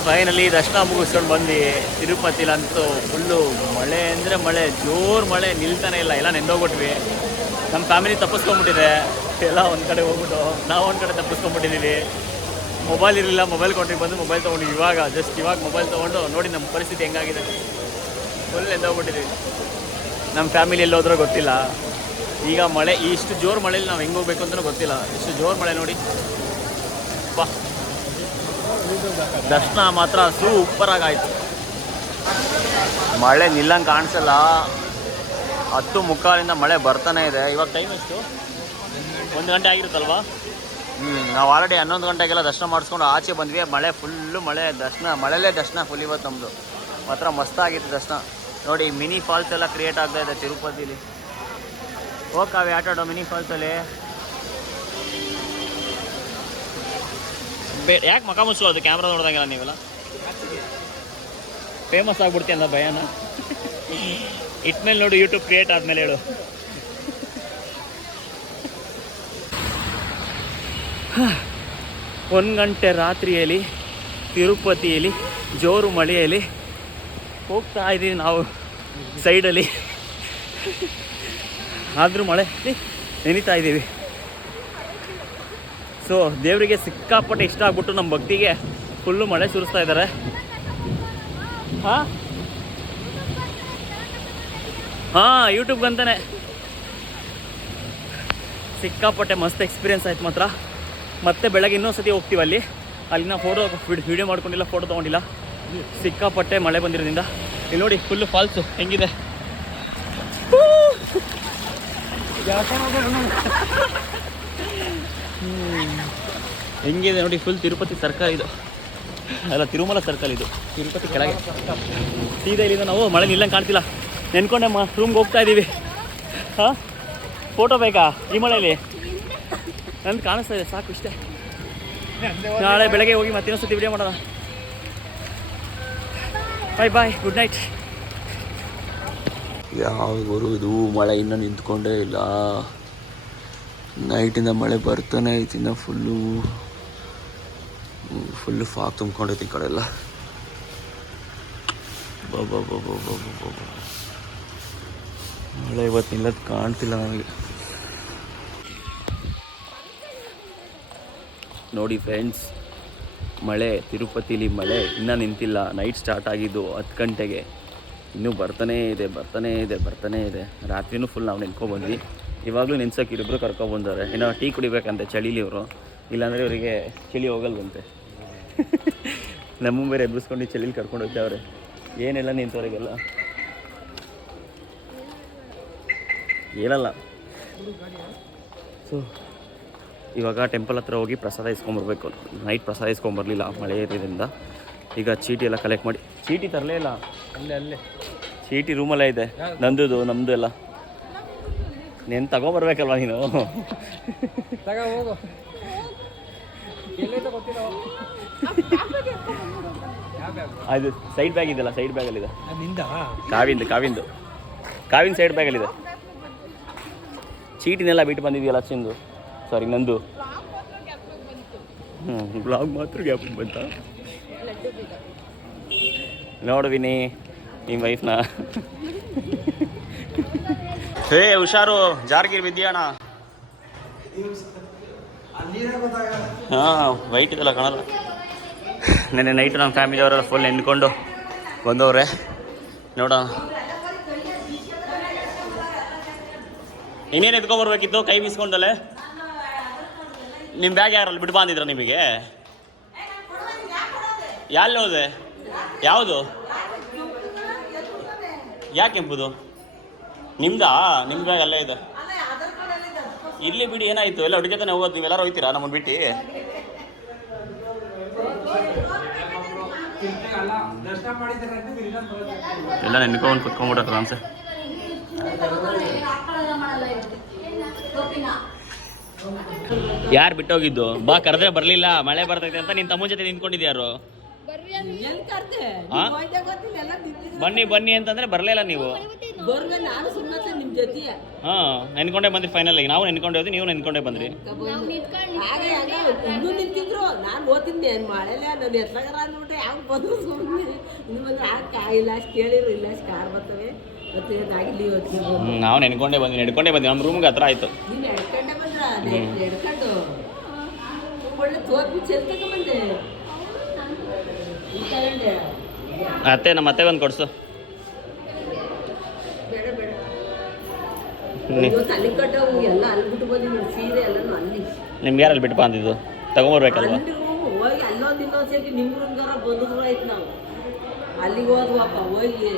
finally ದರ್ಶನ ಮುಗಿಸ್ಕೊಂಡು ಬಂದು ತಿರುಪತಿಲಂತೂ ಫುಲ್ಲು ಮಳೆ ಅಂದರೆ ಮಳೆ, ಜೋರು ಮಳೆ, ನಿಲ್ತಾನೆ ಇಲ್ಲ. ಎಲ್ಲ ನೆಂದೋಗ್ಬಿಟ್ವಿ. ನಮ್ಮ ಫ್ಯಾಮಿಲಿ ತಪ್ಪಿಸ್ಕೊಂಡ್ಬಿಟ್ಟಿದೆ. ಎಲ್ಲ ಒಂದು ಕಡೆ ಹೋಗ್ಬಿಟ್ಟು ನಾವು ಒಂದು ಕಡೆ ತಪ್ಪಿಸ್ಕೊಂಡ್ಬಿಟ್ಟಿದ್ದೀವಿ. ಮೊಬೈಲ್ ಇರಲಿಲ್ಲ, ಮೊಬೈಲ್ ಕೊಟ್ಟಿಗೆ ಬಂದು ಮೊಬೈಲ್ ತೊಗೊಂಡು ಇವಾಗ ಮೊಬೈಲ್ ತೊಗೊಂಡು ನೋಡಿ ನಮ್ಮ ಪರಿಸ್ಥಿತಿ ಹೆಂಗಾಗಿದೆ. ಫುಲ್ ನೆಂದೋಗ್ಬಿಟ್ಟಿದ್ದೀವಿ. ನಮ್ಮ ಫ್ಯಾಮಿಲಿ ಎಲ್ಲೋದ್ರೂ ಗೊತ್ತಿಲ್ಲ. ಈಗ ಮಳೆ, ಇಷ್ಟು ಜೋರು ಮಳೇಲಿ ನಾವು ಹೆಂಗೆ ಹೋಗ್ಬೇಕು ಅಂತಲೂ ಗೊತ್ತಿಲ್ಲ. ಇಷ್ಟು ಜೋರು ಮಳೆ ನೋಡಿ. ಬಾ, ದರ್ಶನ ಮಾತ್ರ ಸೂಪರಾಗಾಯಿತು. ಮಳೆ ನಿಲ್ಲಂಗೆ ಕಾಣಿಸಲ್ಲ. 10:45 ಮಳೆ ಬರ್ತಾನೆ ಇದೆ. ಇವಾಗ ಟೈಮ್ ಎಷ್ಟು? 1 ಗಂಟೆ ಆಗಿರುತ್ತಲ್ವಾ? ನಾವು ಆಲ್ರೆಡಿ 11 ಗಂಟೆಗೆಲ್ಲ ದರ್ಶನ ಮಾಡಿಸ್ಕೊಂಡು ಆಚೆ ಬಂದ್ವಿ. ಮಳೆ ಫುಲ್ಲು ಮಳೆ, ಮಳೆಯಲ್ಲೇ ದರ್ಶನ ಫುಲ್. ಇವತ್ತು ನಮ್ಮದು ಮಾತ್ರ ಮಸ್ತಾಗಿತ್ತು ದರ್ಶನ. ನೋಡಿ, ಮಿನಿ ಫಾಲ್ಸ್ ಎಲ್ಲ ಕ್ರಿಯೇಟ್ ಆಗ್ತಾ ಇದೆ ತಿರುಪತಿಲಿ. ಹೋಗ್ತಾವೆ ಆಟಾಡೋ ಮಿನಿ ಫಾಲ್ಸಲ್ಲಿ. ಯಾಕೆ ಮಕ ಮುಚ್ಚೋದು ಕ್ಯಾಮ್ರಾ ನೋಡ್ದಂಗೆಲ್ಲ ನೀವೆಲ್ಲ? ಫೇಮಸ್ ಆಗ್ಬಿಡ್ತೀಯ ಅಂದ ಭಯನ. ಇಟ್ಮೇಲೆ ನೋಡು, ಯೂಟ್ಯೂಬ್ ಕ್ರಿಯೇಟ್ ಆದಮೇಲೆ ಹೇಳು. 1 ಗಂಟೆ ರಾತ್ರಿಯಲ್ಲಿ ತಿರುಪತಿಯಲ್ಲಿ ಜೋರು ಮಳೆಯಲ್ಲಿ ಹೋಗ್ತಾ ಇದ್ದೀವಿ ನಾವು ಸೈಡಲ್ಲಿ. ಆದರೂ ಮಳೆ ನೆನೀತಾ ಇದ್ದೀವಿ. ಸೊ ದೇವರಿಗೆ ಸಿಕ್ಕಾಪಟ್ಟೆ ಇಷ್ಟ ಆಗ್ಬಿಟ್ಟು ನಮ್ಮ ಭಕ್ತಿಗೆ ಫುಲ್ಲು ಮಳೆ ಸುರಿಸ್ತಾ ಇದ್ದಾರೆ. ಹಾಂ ಯೂಟ್ಯೂಬ್ಗಂತಾನೆ ಸಿಕ್ಕಾಪಟ್ಟೆ ಮಸ್ತ್ ಎಕ್ಸ್ಪೀರಿಯನ್ಸ್ ಆಯ್ತು ಮಾತ್ರ. ಮತ್ತೆ ಬೆಳಗ್ಗೆ ಇನ್ನೊಂದು ಸತಿ ಹೋಗ್ತೀವಿ ಅಲ್ಲಿನ ಫೋಟೋ ವೀಡಿಯೋ ಮಾಡ್ಕೊಂಡಿಲ್ಲ, ಫೋಟೋ ತೊಗೊಂಡಿಲ್ಲ. ಸಿಕ್ಕಾಪಟ್ಟೆ ಮಳೆ ಬಂದಿರೋದ್ರಿಂದ ಇಲ್ಲಿ ನೋಡಿ ಫುಲ್ಲು ಫಾಲ್ಸು ಹೆಂಗಿದೆ. ಹೆಂಗಿದೆ ನೋಡಿ, ಫುಲ್ ತಿರುಪತಿ ಸರ್ಕಲ್ ಇದು, ಅಲ್ಲ ತಿರುಮಲ ಸರ್ಕಲ್ ಇದು, ತಿರುಪತಿ ಕೆಳಗೆ ಸೀದಾ ಇಲ್ಲಿಂದ ನಾವು ಮಳೆ ನಿಲ್ಲಂಗೆ ಕಾಣ್ತಿಲ್ಲ. ನೆನ್ಕೊಂಡೆ ರೂಮ್ಗೆ ಹೋಗ್ತಾ ಇದ್ದೀವಿ. ಹಾಂ ಫೋಟೋ ಬೇಕಾ ಈ ಮಳೆಯಲ್ಲಿ? ನಂದು ಕಾಣಿಸ್ತಾ ಇದೆ, ಸಾಕು ಇಷ್ಟೇ. ನಾಳೆ ಬೆಳಗ್ಗೆ ಹೋಗಿ ಮತ್ತೆ ಇನ್ನೊಂದು ಸತಿ ವಿಡಿಯೋ ಮಾಡೋಣ. ಬಾಯ್, ಗುಡ್ ನೈಟ್. ಯಾವ ಗುರು ಇದು, ಮಳೆ ಇನ್ನೂ ನಿಂತ್ಕೊಂಡೇ ಇಲ್ಲ. ನೈಟಿಂದ ಮಳೆ ಬರ್ತಾನೆ ಐತಿ, ಇನ್ನು ಫುಲ್ಲು ಫಾಗ್ ತುಂಬ್ಕೊಂಡೈತಿ ಈ ಕಡೆ ಎಲ್ಲ. ಮಳೆ ಇವತ್ತು ನಿಲ್ಲದು ಕಾಣ್ತಿಲ್ಲ ನನಗೆ. ನೋಡಿ ಫ್ರೆಂಡ್ಸ್, ಮಳೆ ತಿರುಪತಿಲಿ ಮಳೆ ಇನ್ನೂ ನಿಂತಿಲ್ಲ. ನೈಟ್ ಸ್ಟಾರ್ಟ್ ಆಗಿದ್ದು 10 ಗಂಟೆಗೆ, ಇನ್ನೂ ಬರ್ತಾನೇ ಇದೆ. ರಾತ್ರಿನೂ ಫುಲ್ ನಾವು ನೆನ್ಕೊಬಂದ್ವಿ. ಇವಾಗಲೂ ನೆನ್ಸೋಕೆ ಇಬ್ಬರು ಕರ್ಕೊಬಂದವ್ರೆ. ಇನ್ನೂ ಟೀ ಕುಡಿಬೇಕಂತೆ ಚಳಿಲಿ ಇವರು, ಇಲ್ಲಾಂದರೆ ಇವರಿಗೆ ಚಳಿ ಹೋಗಲ್ವಂತೆ. ನಮ್ಮ ಬೇರೆ ಎಬ್ಬಿಸ್ಕೊಂಡು ಚಳಿಲಿ ಕರ್ಕೊಂಡು ಹೋಗ್ತಾವ್ರೆ. ಏನೆಲ್ಲ ನಿಂತವ್ರಿಗೆಲ್ಲ ಏನಲ್ಲ. ಸೊ ಇವಾಗ ಟೆಂಪಲ್ ಹತ್ರ ಹೋಗಿ ಪ್ರಸಾದ ಇಸ್ಕೊಂಬರ್ಬೇಕು. ನೈಟ್ ಪ್ರಸಾದ ಇಸ್ಕೊಂಬರ್ಲಿಲ್ಲ ಮಳೆ ಇರೋದ್ರಿಂದ. ಈಗ ಚೀಟಿ ಎಲ್ಲ ಕಲೆಕ್ಟ್ ಮಾಡಿ, ಚೀಟಿ ತರಲೇ ಇಲ್ಲ, ಅಲ್ಲೇ ಚೀಟಿ ರೂಮಲ್ಲೇ ಇದೆ, ನಮ್ಮದು ಎಲ್ಲ. ನೀನು ತಗೊಂಬರ್ಬೇಕಲ್ವ ನೀನು? ಅದು ಸೈಡ್ ಬ್ಯಾಗ್ ಇದೆಯಲ್ಲ, ಸೈಡ್ ಬ್ಯಾಗಲ್ಲಿದೆ. ಕಾವಿನ ಸೈಡ್ ಬ್ಯಾಗಲ್ಲಿದೆ. ಚೀಟಿನೆಲ್ಲ ಬಿಟ್ಟು ಬಂದಿದೆಯಲ್ಲ ಅಚ್ಚಿಂದು, ಸಾರಿ ನಂದು. ಬ್ಲಾಗ್ ಮಾತ್ರ ಗ್ಯಾಪ್ ಬಂತ. ನೋಡ್ವಿನಿ ನಿಮ್ಮ ವೈಫ್ನ. ಹೇ ಹುಷಾರು, ಜಾರ್ಗಿರ್ ಬಿದ್ದಿಯಣ್ಣ. ಹಾಂ ವೈಟ್ ಇದೆಲ್ಲ ಕಾಣಲ್ಲ. ನೆನ್ನೆ ನೈಟ್ ನಮ್ಮ ಫ್ಯಾಮಿಲಿಯವರೆಲ್ಲ ಫುಲ್ ನೆನ್ಕೊಂಡು ಬಂದವ್ರೆ. ನೋಡೋಣ ಇನ್ನೇನು ಎತ್ಕೊಂಬರ್ಬೇಕಿತ್ತು, ಕೈ ಬೀಸ್ಕೊಂಡಲ್ಲೇ. ನಿಮ್ಮ ಬ್ಯಾಗ್ ಯಾರಲ್ಲಿ ಬಿಟ್ಟು ಬಂದಿದ್ರ ನಿಮಗೆ? ಎಲ್ಲಿ ಹೋದೆ? ಯಾವುದು? ಯಾಕೆ ಎಂಬುದು ನಿಮ್ದಾ? ನಿಮ್ಮ ಬ್ಯಾಗ್ ಅಲ್ಲೇ ಇದೆ. ಇಲ್ಲಿ ಬಿಡಿ, ಏನಾಯಿತು? ಎಲ್ಲ ಹುಡುಗಿ ತಾನೆ ಹೋಗೋದು, ನೀವೆಲ್ಲರೂ ಹೋಗ್ತೀರಾ ನಮ್ಮನ್ನು ಬಿಟ್ಟು? ಎಲ್ಲ ನೆನ್ಕೊಂಡು ಕುತ್ಕೊಂಡ್ಬಿಟ್ರೆ ಅನ್ಸೆ. ಯಾರು ಬಿಟ್ಟೋಗಿದ್ದು? ಬಾ ಕರೆದ್ರೆ ಬರಲಿಲ್ಲ, ಮಳೆ ಬರ್ತೈತೆ ಅಂತ ನಿನ್ನ ತಮ್ಮ ಜೊತೆ ನಿಂತ್ಕೊಂಡಿದ್ಯಾರು? ಬನ್ನಿ ಅಂತಂದ್ರೆ ಬರಲಿಲ್ಲ ನೀವು. ಹಾಂ ನೆನ್ಕೊಂಡೇ ಬಂದ್ರಿ. ಫೈನಲ್ ಆಗಿ ನಾವು ನೆನ್ಕೊಂಡೆ ಹೋದ್ವಿ, ನೀವು ನೆನ್ಕೊಂಡೇ ಬಂದ್ರಿ. ನಾನು ಓದ್ತಿದ್ದೆ ಮಳೆಲ್ಲ ನಾನು ಎತ್ಲಾಗಾರ ಅಂದ್ಬಿಟ್ಟೆ ಯಾಕೆ ಬಂದ್ರು ಸುಮ್ಮನೆ ಇನ್ನು ಬಂದ್ರೆ ಇಲ್ಲ ಅಷ್ಟು ಕೇಳಿರು, ಇಲ್ಲ ಅಷ್ಟು ಕಾರ್ ಬರ್ತವೆ ಗೊತ್ತಿರೋದಾಗಿಲ್ಲಿ ನಾವು ನೆನ್ಕೊಂಡೇ ಬಂದ್ವಿ ನಮ್ಮ ರೂಮ್ಗೆ ಹತ್ರ ಆಯ್ತು. ನೀನು ಎಡ್ಕೊಂಡೆ ಬಂದ್ರ ಎಡ್ಕೊಂಡು ಒಳ್ಳೆ ತೋರ್ಪು ಚೆಲ್ತಕ ಬಂದೆ ತಗೊಂಡೆ. ಅತ್ತೆ ನಮ್ಮ ಅತ್ತೆ ಒಂದು ಕೊಡ್ಸು. ಬೇಡ ಅಲ್ಲಿ ಕಟ್ಟವು ಎಲ್ಲ ಅಲ್ಲಿ ಬಿಟ್ಟು ಬಂದಿದ್ದು ಸೀರೆ ಎಲ್ಲನೂ ಅಲ್ಲಿ. ನಿಮ್ಗೆ ಯಾರಲ್ಲಿ ಬಿಟ್ಟು ಬಂದಿದ್ದು? ತಗೊಂಬರ್ಬೇಕಲ್ವ? ಹೋಗಿ ಅಲ್ಲೊಂದು ಇನ್ನೊಂದು ಸೇರಿ ನಿಮ್ಮ ರೂಮ್ಗಾರ ಬಂದಿದ್ರು ಆಯ್ತು. ನಾವು ಅಲ್ಲಿಗೆ ಹೋದ್ವಪ್ಪ, ಹೋಗಿ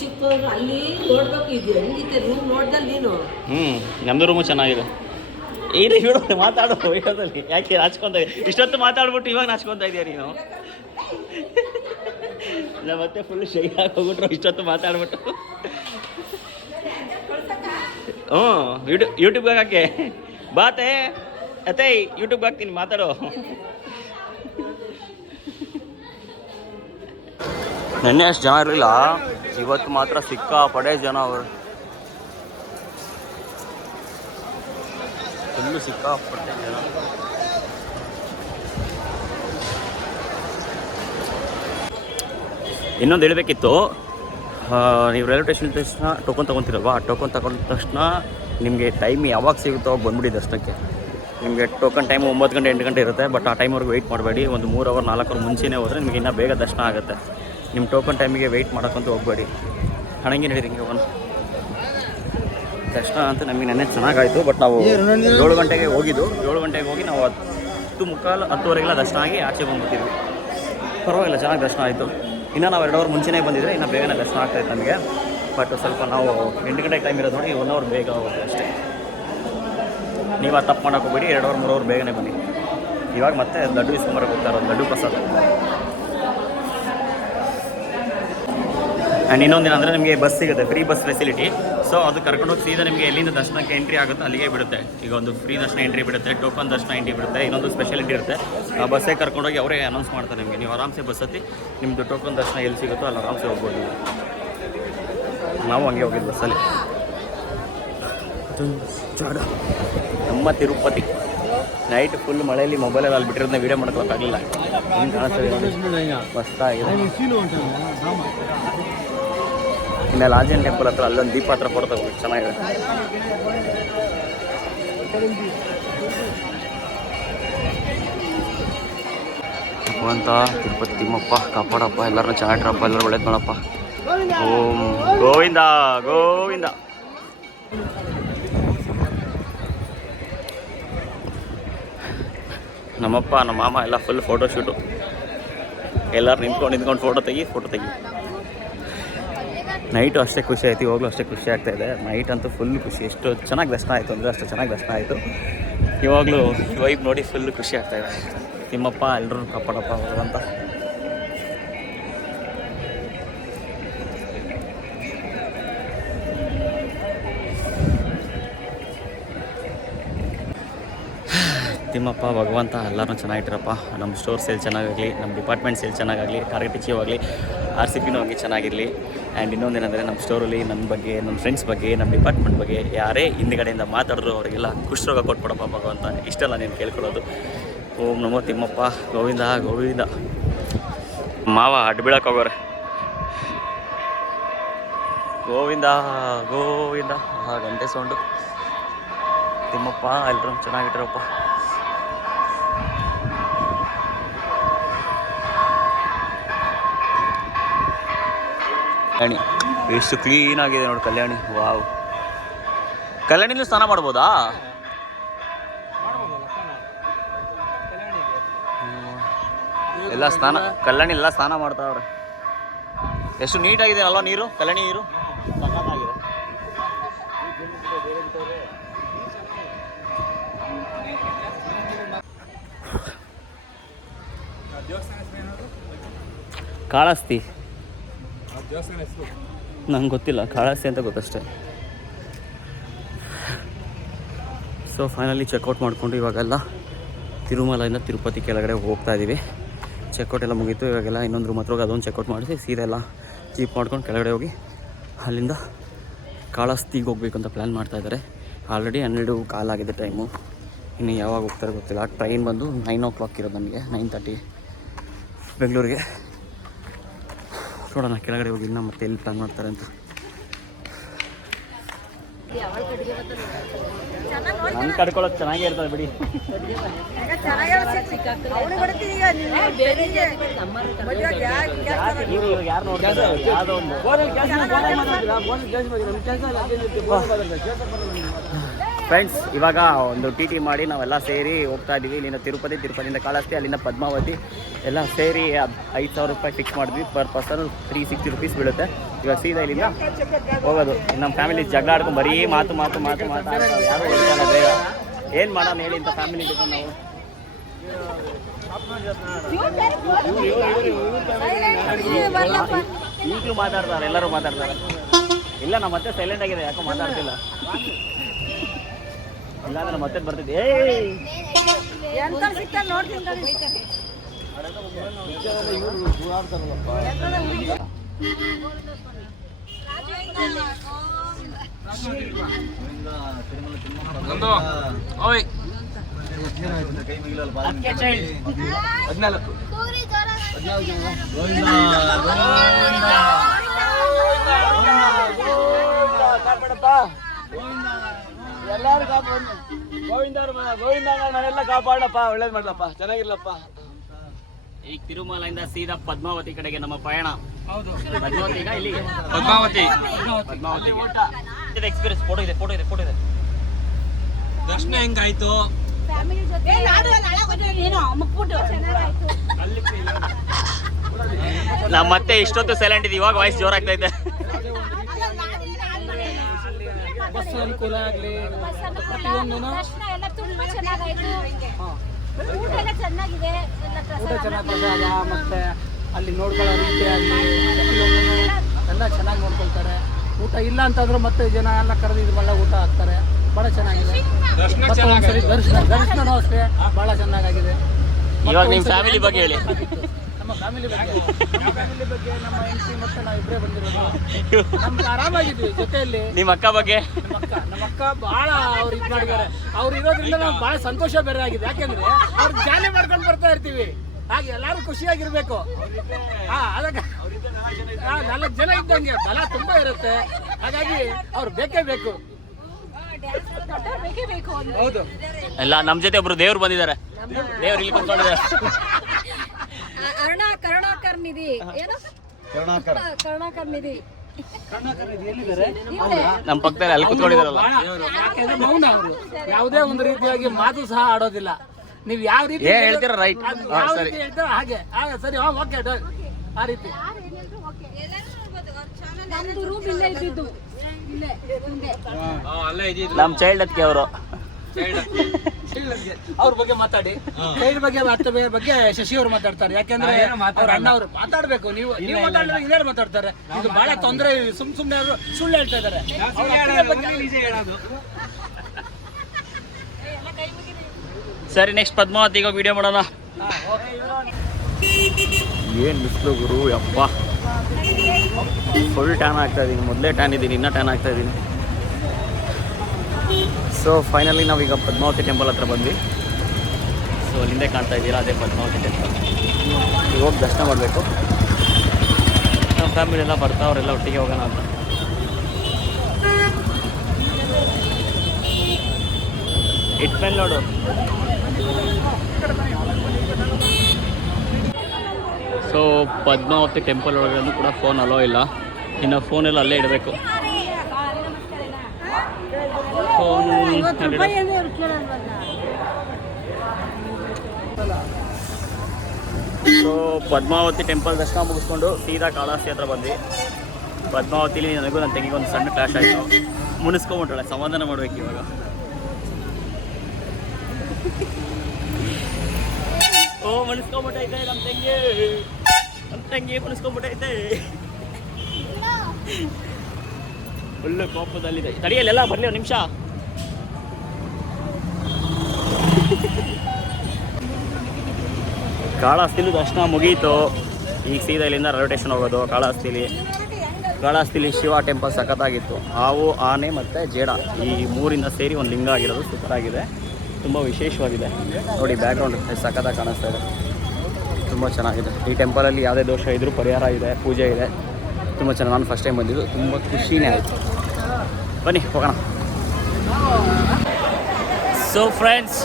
ಚಿಕ್ಕ ಅಲ್ಲಿ ನೋಡ್ಬೇಕು. ಇದು ಹೆಂಗಿತ್ತೆ ರೂಮ್ ನೋಡ್ದಲ್ಲಿ ನೀನು? ನಮ್ಮದು ರೂಮು ಚೆನ್ನಾಗಿದೆ. ಇಲ್ಲಿ ಬಿಡು, ಮಾತಾಡು ವಿಡಿಯೋದಲ್ಲಿ. ಯಾಕೆ ನಾಚ್ಕೊಂತ ಇಷ್ಟೊತ್ತು ಮಾತಾಡ್ಬಿಟ್ಟು ಇವಾಗ ನಾಚ್ಕೊಂತ ಇದೆಯಾ ನೀನು? ನಮ್ಮ ಮತ್ತೆ ಫುಲ್ ಶೈ ಹೋಗ್ಬಿಟ್ರು ಇಷ್ಟೊತ್ತು ಮಾತಾಡ್ಬಿಟ್ಟು. ಯೂಟ್ಯೂಬ್ಗೆ ಹಾಕೆ ಬಾತೆ ಅತ್ತೆ, ಯೂಟ್ಯೂಬ್ಗೆ ಹಾಕ್ತೀನಿ, ಮಾತಾಡೋ. ನೆನ್ನೆ ಅಷ್ಟು ಜನ ಇರಲಿಲ್ಲ, ಇವತ್ತು ಮಾತ್ರ ಸಿಕ್ಕಾಪಡೆ ಜನ ಅವರು. ಫುಲ್ ಫುಲ್ಲು ಸಿಕ್ಕಾಪಟ್ಟೆ ಜನ. ಇನ್ನೊಂದು ಹೇಳಬೇಕಿತ್ತು, ನೀವು ರೈಲ್ವೆ ಸ್ಟೇಷನ್ ತಕ್ಷಣ ಟೋಕನ್ ತೊಗೊತೀರಲ್ವ, ಆ ಟೋಕನ್ ತಗೊಂಡ ತಕ್ಷಣ ನಿಮಗೆ ಟೈಮ್ ಯಾವಾಗ ಸಿಗುತ್ತೋ ಅವಾಗ ಬಂದ್ಬಿಡಿ ದರ್ಶನಕ್ಕೆ. ನಿಮಗೆ ಟೋಕನ್ ಟೈಮು 9 ಗಂಟೆ 8 ಗಂಟೆ ಇರುತ್ತೆ. ಬಟ್ ಆ ಟೈಮ್ವರೆಗೂ ವೆಯ್ಟ್ ಮಾಡಬೇಡಿ. ಒಂದು 3 ಅವರ್ 4 ಅವರ್ ಮುಂಚೆನೇ ಹೋದರೆ ನಿಮಗೆ ಇನ್ನೂ ಬೇಗ ದರ್ಶನ ಆಗುತ್ತೆ. ನಿಮ್ಮ ಟೋಕನ್ ಟೈಮಿಗೆ ವೆಯ್ಟ್ ಮಾಡೋಕ್ಕಂತೂ ಹೋಗಬೇಡಿ. ಹಣಂಗೆ ನಡೀರಿ ಹಿಂಗೆ ಒಂದು ದರ್ಶನ ಅಂತ ನಮಗೆ ನೆನ್ನೆ ಚೆನ್ನಾಗಾಯಿತು. ಬಟ್ ನಾವು 7 ಗಂಟೆಗೆ ಹೋಗಿದ್ದು. 7 ಗಂಟೆಗೆ ಹೋಗಿ ನಾವು 10:15 10:30 ದರ್ಶನ ಆಗಿ ಆಚೆ ಬಂದುಬಿಟ್ಟಿದ್ವಿ. ಪರವಾಗಿಲ್ಲ, ಚೆನ್ನಾಗಿ ದರ್ಶನ ಆಯಿತು. ಇನ್ನು ನಾವು 2 ಅವರ್ ಮುಂಚೆನೇ ಬಂದಿದ್ದರೆ ಇನ್ನೂ ಬೇಗನೆ ದರ್ಶನ ಆಗ್ತಾಯಿತ್ತು ನಮಗೆ. ಬಟ್ ಸ್ವಲ್ಪ ನಾವು 8 ಗಂಟೆಗೆ ಟೈಮ್ ಇರೋದು ನೋಡಿ 1 ಅವರ್ ಬೇಗ ಹೋಗುತ್ತೆ ಅಷ್ಟೇ. ನೀವು ಅದು ತಪ್ಪು ಮಾಡೋಕೆ ಹೋಗ್ಬೇಡಿ. 2 ಅವರ್ 3 ಅವರ್ ಬೇಗನೆ ಬನ್ನಿ. ಇವಾಗ ಮತ್ತೆ ಲಡ್ಡು ಇಸ್ಕೊಂಬರಕ್ಕೆ ಹೋಗ್ತಾರೆ, ಲಡ್ಡು ಪ್ರಸಾದ. ಆ್ಯಂಡ್ ಇನ್ನೊಂದಿನ ಅಂದರೆ ನಿಮಗೆ ಬಸ್ ಸಿಗುತ್ತೆ, ಫ್ರೀ ಬಸ್ ಫೆಸಿಲಿಟಿ. ಸೊ ಅದು ಕರ್ಕೊಂಡೋಗಿ ಸೀದಾ ನಿಮಗೆ ಎಲ್ಲಿಂದ ದರ್ಶನಕ್ಕೆ ಎಂಟ್ರಿ ಆಗುತ್ತೋ ಅಲ್ಲಿಗೆ ಬಿಡುತ್ತೆ. ಈಗ ಒಂದು ಫ್ರೀ ದರ್ಶನ ಎಂಟ್ರಿ ಬಿಡುತ್ತೆ, ಟೋಕನ್ ದರ್ಶನ ಎಂಟ್ರಿ ಬಿಡುತ್ತೆ. ಇನ್ನೊಂದು ಸ್ಪೆಷಾಲಿಟಿ ಇರುತ್ತೆ, ಆ ಬಸ್ಸೇ ಕರ್ಕೊಂಡೋಗಿ ಅವರೇ ಅನೌನ್ಸ್ ಮಾಡ್ತಾರೆ ನಿಮಗೆ. ನೀವು ಆರಾಮ್ಸೆ ಬಸ್ ಹತ್ತಿ ನಿಮ್ಮದು ಟೋಕನ್ ದರ್ಶನ ಎಲ್ಲಿ ಸಿಗುತ್ತೋ ಅಲ್ಲಿ ಆರಾಮ್ಸೆ ಹೋಗ್ಬೋದು. ನಾವು ಹಂಗೆ ಹೋಗಿದ್ದು ಬಸ್ಸಲ್ಲಿ. ನಮ್ಮ ತಿರುಪತಿ ನೈಟ್ ಫುಲ್ ಮಳೆಯಲ್ಲಿ ಮೊಬೈಲಲ್ಲಿ ಅಲ್ಲಿ ಬಿಟ್ಟಿರೋದನ್ನ ವೀಡಿಯೋ ಮಾಡ್ಕೊಳಕ್ಕಾಗಲಿಲ್ಲ. ಹಿಂಗೆ ಕಾಣಿಸ್ತದೆ, ಮಸ್ತಾಗಿದೆ. ಇನ್ಮೇಲೆ ಆಂಜನೇಯ ಟೆಂಪಲ್ ಹತ್ರ ಅಲ್ಲೊಂದು ದೀಪ ಹತ್ರ ಫೋಟೋ ತಗೋಬೇಕು, ಚೆನ್ನಾಗಿದೆ. ಭಗವಂತ ತಿರುಪತಿ ತಿಮ್ಮಪ್ಪ ಕಾಪಾಡಪ್ಪ, ಎಲ್ಲರನ್ನೂ ಚೆನ್ನಾಗಿರಪ್ಪ, ಎಲ್ಲರೂ ಒಳ್ಳೇದು ಮಾಡಪ್ಪ. ಓಂ ಗೋವಿಂದ ಗೋವಿಂದ. ನಮ್ಮಪ್ಪ ನಮ್ಮ ಮಾಮ ಎಲ್ಲ ಫುಲ್ ಫೋಟೋ ಶೂಟು. ಎಲ್ಲರೂ ನಿಂತ್ಕೊಂಡು ಫೋಟೋ ತೆಗಿ. ನೈಟು ಅಷ್ಟೇ ಖುಷಿ ಆಯಿತು, ಇವಾಗಲೂ ಅಷ್ಟೇ ಖುಷಿ ಆಗ್ತಾಯಿದೆ. ನೈಟ್ ಅಂತೂ ಫುಲ್ ಖುಷಿ. ಎಷ್ಟು ಚೆನ್ನಾಗಿ ದರ್ಶನ ಆಯಿತು ಅಂದರೆ ಅಷ್ಟು ಚೆನ್ನಾಗಿ ದರ್ಶನ ಆಯಿತು. ಇವಾಗಲೂ ವೈಬ್ ನೋಡಿ ಫುಲ್ ಖುಷಿ ಆಗ್ತಾಯಿದೆ. ತಿಮ್ಮಪ್ಪ ಎಲ್ಲರೂ ಕಾಪಾಡಪ್ಪ ಅಂತ. ತಿಮ್ಮಪ್ಪ ಭಗವಂತ ಎಲ್ಲರೂ ಚೆನ್ನಾಗಿಟ್ಟಿರಪ್ಪ. ನಮ್ಮ ಸ್ಟೋರ್ ಸೇಲ್ ಚೆನ್ನಾಗಾಗಲಿ, ನಮ್ಮ ಡಿಪಾರ್ಟ್ಮೆಂಟ್ ಸೇಲ್ ಚೆನ್ನಾಗಾಗಲಿ, ಟಾರ್ಗೆಟ್ ಅಚೀವ್ ಆಗಲಿ, RCPನೂ ಹಂಗೆ ಚೆನ್ನಾಗಿರಲಿ. ಆ್ಯಂಡ್ ಇನ್ನೊಂದೇನೆಂದರೆ ನಮ್ಮ ಸ್ಟೋರಲ್ಲಿ ನನ್ನ ಬಗ್ಗೆ, ನಮ್ಮ ಫ್ರೆಂಡ್ಸ್ ಬಗ್ಗೆ, ನಮ್ಮ ಡಿಪಾರ್ಟ್ಮೆಂಟ್ ಬಗ್ಗೆ ಯಾರೇ ಹಿಂದುಗಡೆಯಿಂದ ಮಾತಾಡಿದ್ರು ಅವರಿಗೆಲ್ಲ ಖುಷಿ ರೋಗ ಕೊಟ್ಬಿಡಪ್ಪ ಭಗವಂತ. ಇಷ್ಟೆಲ್ಲ ನೀನು ಕೇಳ್ಕೊಳ್ಳೋದು. ಓಂ ನಮೋ ತಿಮ್ಮಪ್ಪ ಗೋವಿಂದ ಗೋವಿಂದ. ಮಾವ ಅಡ್ಡ ಬೀಳಕ್ಕೆ ಹೋಗೋರೆ. ಗೋವಿಂದ ಗೋವಿಂದ. ಗಂಟೆ ಸೌಂಡು. ತಿಮ್ಮಪ್ಪ ಎಲ್ಲರೂ ಚೆನ್ನಾಗಿಟ್ಟಿರಪ್ಪ. ಕಲ್ಯಾಣಿ ಎಷ್ಟು ಕ್ಲೀನಾಗಿದೆ ನೋಡಿ ಕಲ್ಯಾಣಿ. ವಾವ್, ಕಲ್ಯಾಣಿಲೂ ಸ್ನಾನ ಮಾಡ್ಬೋದಾ? ಎಲ್ಲ ಸ್ನಾನ, ಕಲ್ಯಾಣಿ ಎಲ್ಲ ಸ್ನಾನ ಮಾಡ್ತಾವ್ರೆ. ಎಷ್ಟು ನೀಟಾಗಿದೆ ಅಲ್ವಾ ನೀರು, ಕಲ್ಯಾಣಿ ನೀರು ಸಖತ್ತಾಗಿದೆ. ಕಾಳಸ್ತಿ ನಂಗೆ ಗೊತ್ತಿಲ್ಲ, ಕಾಳಸ್ತಿ ಅಂತ ಗೊತ್ತಷ್ಟೇ. ಸೊ ಫೈನಲಿ ಚೆಕ್ಔಟ್ ಮಾಡಿಕೊಂಡು ಇವಾಗೆಲ್ಲ ತಿರುಮಲೆಯಿಂದ ತಿರುಪತಿ ಕೆಳಗಡೆ ಹೋಗ್ತಾ ಇದ್ದೀವಿ. ಚೆಕ್ಔಟ್ ಎಲ್ಲ ಮುಗೀತು. ಇವಾಗೆಲ್ಲ ಇನ್ನೊಂದು ರೂಮ್ ಹತ್ರ ಹೋಗಿ ಅದೊಂದು ಚೆಕ್ಔಟ್ ಮಾಡಿಸಿ ಸೀದೆಲ್ಲ ಜೀಪ್ ಮಾಡ್ಕೊಂಡು ಕೆಳಗಡೆ ಹೋಗಿ ಅಲ್ಲಿಂದ ಕಾಳಹಸ್ತಿಗೆ ಹೋಗ್ಬೇಕು ಅಂತ ಪ್ಲ್ಯಾನ್ ಮಾಡ್ತಾಯಿದ್ದಾರೆ. ಆಲ್ರೆಡಿ 12 ಕಾಲಾಗಿದೆ ಟೈಮು. ಇನ್ನು ಯಾವಾಗ ಹೋಗ್ತಾರೆ ಗೊತ್ತಿಲ್ಲ. ಟ್ರೈನ್ ಬಂದು 9 o'clock ಇರೋದು ನಮಗೆ, 9:30 ಬೆಂಗಳೂರಿಗೆ. ನೋಡೋಣ ಕೆಳಗಡೆ ಹೋಗಿ ಇನ್ನು ಮತ್ತೆ ಎಲ್ಲಿ ಪ್ಲ್ಯಾನ್ ಮಾಡ್ತಾರೆ ಅಂತ. ನನ್ನ ಕಡ್ಕೊಳ್ಳೋದು ಚೆನ್ನಾಗೇ ಇರ್ತದೆ ಬಿಡಿ. ಯಾರು ನೋಡ್ತಾರೆ ಯಾವುದೋ ಒಂದು ಫ್ರೆಂಡ್ಸ್. ಇವಾಗ ಒಂದು TT ಮಾಡಿ ನಾವೆಲ್ಲ ಸೇರಿ ಹೋಗ್ತಾ ಇದ್ದೀವಿ. ಇಲ್ಲಿಂದ ತಿರುಪತಿಯಿಂದ ಕಾಳಹಸ್ತಿ, ಅಲ್ಲಿಂದ ಪದ್ಮಾವತಿ ಎಲ್ಲ ಸೇರಿ 5,000 ರೂಪಾಯಿ ಫಿಕ್ಸ್ ಮಾಡಿದ್ವಿ. ಪರ್ ಪರ್ಸನ್ 360 rupees ಬೀಳುತ್ತೆ. ಇವಾಗ ಸೀದಾ ಇಲ್ಲಿಂದ ಹೋಗೋದು. ನಮ್ಮ ಫ್ಯಾಮಿಲಿ ಜಗಳ ಆಡ್ಕೊಂಡು ಬರೀ ಮಾತು ಯಾರು ಹೋಗ್ತಾನೆ ಬೇಗ. ಏನು ಮಾಡೋಣ ಹೇಳಿ ಅಂತ ಫ್ಯಾಮಿಲಿ ಜೊತೆ ನಾವು. ಈಗಲೂ ಮಾತಾಡ್ತಾರೆ, ಎಲ್ಲರೂ ಮಾತಾಡ್ತಾರೆ. ಇಲ್ಲ ನಾವು ಮತ್ತೆ ಸೈಲೆಂಟ್ ಆಗಿದೆ, ಯಾಕೋ ಮಾತಾಡ್ತಿಲ್ಲ. ಇಲ್ಲಾಂದ್ರೆ ಮತ್ತೆ ಬರ್ತಿದ್ದೆ. ಓಯ್ ಕೈ ಮಿಗಿಲಲ್ಲ ಅದಕ್ಕೆ ಚೈಲ್ಡ್ 14 ಎಲ್ಲಾರು ಗೋವಿಂದ ಮನೆಲ್ಲ ಕಾಪಾಡಪ್ಪ, ಒಳ್ಳೇದ್ ಮಾಡ್ಲಪ್ಪ, ಚೆನ್ನಾಗಿರ್ಲಪ್ಪ. ಈಗ ತಿರುಮಲೆಯಿಂದ ಸೀದಾ ಪದ್ಮಾವತಿ ಕಡೆಗೆ ನಮ್ಮ ಪಯಣ. ಹೌದು, ಪದ್ಮಾವತಿಗ ಇಲ್ಲಿಗೆ ಪದ್ಮಾವತಿಗೆ ಎಕ್ಸ್ಪೀರಿಯನ್ಸ್. ಫೋಟೋ ಇದೆ. ದರ್ಶನ ಹೆಂಗಾಯ್ತು? ನಮ್ಮ ಮತ್ತೆ ಇಷ್ಟೊತ್ತು ಸೈಲೆಂಟ್ ಇದೆ, ಇವಾಗ ವಾಯ್ಸ್ ಜೋರಾಗ್ತಾ ಇದೆ. ಬಸ್ ಅನುಕೂಲ ಆಗ್ಲಿ, ದರ್ಶನ ಎಲ್ಲ ತುಂಬಾ ಚೆನ್ನಾಗಾಯ್ತು. ಊಟ ಎಲ್ಲ ಚೆನ್ನಾಗಿದೆ, ಊಟ ಚೆನ್ನಾಗಿ ಪ್ರಸಾದ, ಮತ್ತೆ ಅಲ್ಲಿ ನೋಡ್ಕೊಳ್ಳೋ ರೀತಿ ಆಗಲಿ ಎಲ್ಲ ಚೆನ್ನಾಗಿ ನೋಡ್ಕೊಳ್ತಾರೆ. ಊಟ ಇಲ್ಲ ಅಂತಂದ್ರೆ ಮತ್ತೆ ಜನ ಎಲ್ಲ ಕರೆದು ಇದು ಒಳ್ಳೆ ಊಟ ಹಾಕ್ತಾರೆ, ಭಾಳ ಚೆನ್ನಾಗಿದೆ. ದರ್ಶನನೂ ಅಷ್ಟೇ ಭಾಳ ಚೆನ್ನಾಗಾಗಿದೆ. ಇವಾಗ ನಿಮ್ಮ ಫ್ಯಾಮಿಲಿ ಬಗ್ಗೆ ಹೇಳಿ. ನಮ್ಮ ಫ್ಯಾಮಿಲಿ ಬಗ್ಗೆ ನಮ್ಮ ಹೆಂಡತಿ ಮತ್ತೆ ನಾವು ಇಬ್ಬರೇ ಬಂದಿರೋದು. ನಮ್ಗೆ ಆರಾಮಾಗಿದ್ವಿ ಜೊತೆಯಲ್ಲಿ. ನಿಮ್ಮ ಅಕ್ಕ ಬಗ್ಗೆ? ನಮ್ಮ ಅಕ್ಕ ಭಾಳ ಅವ್ರು ಇದು ಮಾಡಿದ್ದಾರೆ. ಅವ್ರು ಇರೋದ್ರಿಂದ ನಮ್ಗೆ ಭಾಳ ಸಂತೋಷ ಬೇರೆ ಆಗಿದೆ. ಯಾಕೆಂದ್ರೆ ಅವ್ರು ಜಾಲಿ ಮಾಡ್ಕೊಂಡು ಬರ್ತಾ ಇರ್ತೀವಿ, ಹಾಗೆ ಎಲ್ಲರೂ ಖುಷಿಯಾಗಿರ್ಬೇಕು. ಅದಕ್ಕೆ 4 ಜನ ಇದ್ದಂಗೆ ಬಲ ತುಂಬಾ ಇರುತ್ತೆ, ಹಾಗಾಗಿ ಅವ್ರು ಬೇಕೇ ಬೇಕು. ಹೌದು, ಎಲ್ಲ ನಮ್ಮ ಜೊತೆ ಒಬ್ರು ದೇವ್ರು ಬಂದಿದ್ದಾರೆ. ದೇವ್ರು ಇಲ್ಲಿ ಕುತ್ಕೊಂಡಿದ್ದಾರೆ. ಕರುಣಾಕರ್ ನಿಧಿ ಏನು ಕರುಣಾಕರ್ ನಿಧಿ ನಮ್ಮ ಪಕ್ಕದಲ್ಲಿ ಅಲ್ಲಿ ಕುತ್ಕೊಂಡಿದಾರಲ್ಲ. ಯಾಕೆಂದ್ರೆ ಮೌನ ಅವರು ಯಾವುದೇ ಒಂದು ರೀತಿಯಾಗಿ ಮಾತು ಸಹ ಆಡೋದಿಲ್ಲ. ನೀವು ಯಾವ ರೀತಿ ಹೇಳ್ತೀರಾ ರೈಟ್, ಯಾವ ರೀತಿ ಹೇಳ್ತೀರಾ ಹಾಗೆ ಸರಿ, ಓಕೆ ಡನ್, ಆ ರೀತಿ. ನಮ್ಮ ಚೈಲ್ಡ್ ಅದಕ್ಕೆ ಅವರು ಅವ್ರ ಬಗ್ಗೆ ಮಾತಾಡಿ. ಚೈಲ್ಡ್ ಬಗ್ಗೆ ಶಶಿ ಅವ್ರು ಮಾತಾಡ್ತಾರೆ. ಯಾಕೆಂದ್ರೆ ಅವ್ರ ಅಣ್ಣ ಅವರು ಮಾತಾಡ್ಬೇಕು. ನೀವು ಮಾತಾಡಿದ್ರೆ ಇನ್ಯಾರು ಮಾತಾಡ್ತಾರೆ? ಇದು ಬಹಳ ತೊಂದರೆ. ಸುಮ್ನೆ ಸುಳ್ಳು ಹೇಳ್ತಾ ಇದಾರೆ. ಸರಿ, ನೆಕ್ಸ್ಟ್ ಪದ್ಮಾವತಿಗೆ ಹೋಗಿ ವಿಡಿಯೋ ಮಾಡೋಣ. ಏನು ಬಿಸಿಲು ಗುರು, ಯಪ್ಪ ಫುಲ್ ಟ್ಯಾನ್ ಆಗ್ತಾ ಇದ್ದೀನಿ. ಮೊದಲೇ ಟ್ಯಾನ್ ಇದ್ದೀನಿ, ಇನ್ನೂ ಟ್ಯಾನ್ ಆಗ್ತಾ ಇದ್ದೀನಿ. ಸೊ ಫೈನಲಿ ನಾವೀಗ ಪದ್ಮಾವತಿ ಟೆಂಪಲ್ ಹತ್ರ ಬಂದ್ವಿ. ಸೊ ಅಲ್ಲಿಂದೇ ಕಾಣ್ತಾ ಇದ್ದೀರಾ, ಅದೇ ಪದ್ಮಾವತಿ ಟೆಂಪಲ್. ಈಗ ಹೋಗಿ ದರ್ಶನ ಮಾಡಬೇಕು. ನಮ್ಮ ಫ್ಯಾಮಿಲಿ ಎಲ್ಲ ಬರ್ತಾ, ಅವರೆಲ್ಲ ಒಟ್ಟಿಗೆ ಹೋಗೋಣ ಅಂತ. ಇಟ್ಮೇಲೆ ನೋಡು. ಸೊ ಪದ್ಮಾವತಿ ಟೆಂಪಲ್ ಒಳಗಡೆ ಕೂಡ ಫೋನ್ ಅಲೋ ಇಲ್ಲ. ಇನ್ನು ಫೋನೆಲ್ಲ ಅಲ್ಲೇ ಇಡಬೇಕು. ಸೊ ಪದ್ಮಾವತಿ ಟೆಂಪಲ್ ದರ್ಶನ ಮುಗಿಸ್ಕೊಂಡು ಸೀದಾ ಕಾಳಹಸ್ತಿ ಹತ್ರ ಬಂದ್ವಿ. ಪದ್ಮಾವತಿಲಿ ನನಗೂ ನನ್ನ ತಂಗಿಗೆ ಒಂದು ಸಣ್ಣ ಕ್ಲಾಶ್ ಆಯಿತು. ಮುನಿಸ್ಕೊಂಬಿಟ್ಟಾಳೆ, ಸಮಾಧಾನ ಮಾಡ್ಬೇಕು ಇವಾಗ. ಮುನಿಸ್ಕೊಂಬಿಟ್ಟೈತೆ ನಮ್ಮ ತಂಗಿ ಮುನಿಸ್ಕೊಂಬಿಟ್ಟೈತೆ. ಫುಲ್ಲು ಕೋಪದಲ್ಲಿದೆ. ತಡಿಯಲ್ಲೆಲ್ಲ ಬರಲಿ ಒಂದು ನಿಮಿಷ. ಕಾಳಹಸ್ತಿಲು ದರ್ಶನ ಮುಗೀತು. ಈಗ ಸೀದಾ ಇಲ್ಲಿಂದ ರೈಲ್ವೆ ಸ್ಟೇಷನ್ ಹೋಗೋದು. ಕಾಳಹಸ್ತಿಲಿ ಶಿವ ಟೆಂಪಲ್ ಸಖತ್ತಾಗಿತ್ತು. ಹಾವು, ಆನೆ ಮತ್ತು ಜೇಡ ಈ 3ರಿಂದ ಸೇರಿ ಒಂದು ಲಿಂಗ ಆಗಿರೋದು ಸೂಪರಾಗಿದೆ, ತುಂಬ ವಿಶೇಷವಾಗಿದೆ. ನೋಡಿ ಬ್ಯಾಕ್ಗ್ರೌಂಡ್ ಸಖತ್ತಾಗಿ ಕಾಣಿಸ್ತಾ ಇದೆ, ತುಂಬ ಚೆನ್ನಾಗಿದೆ. ಈ ಟೆಂಪಲಲ್ಲಿ ಯಾವುದೇ ದೋಷ ಇದ್ದರೂ ಪರಿಹಾರ ಇದೆ, ಪೂಜೆ ಇದೆ, ತುಂಬ ಚೆನ್ನಾಗಿ. ನಾನು ಫಸ್ಟ್ ಟೈಮ್ ಬಂದಿದ್ದು, ತುಂಬ ಖುಷಿನೇ ಆಯಿತು. ಬನ್ನಿ ಹೋಗೋಣ. ಸೊ ಫ್ರೆಂಡ್ಸ್,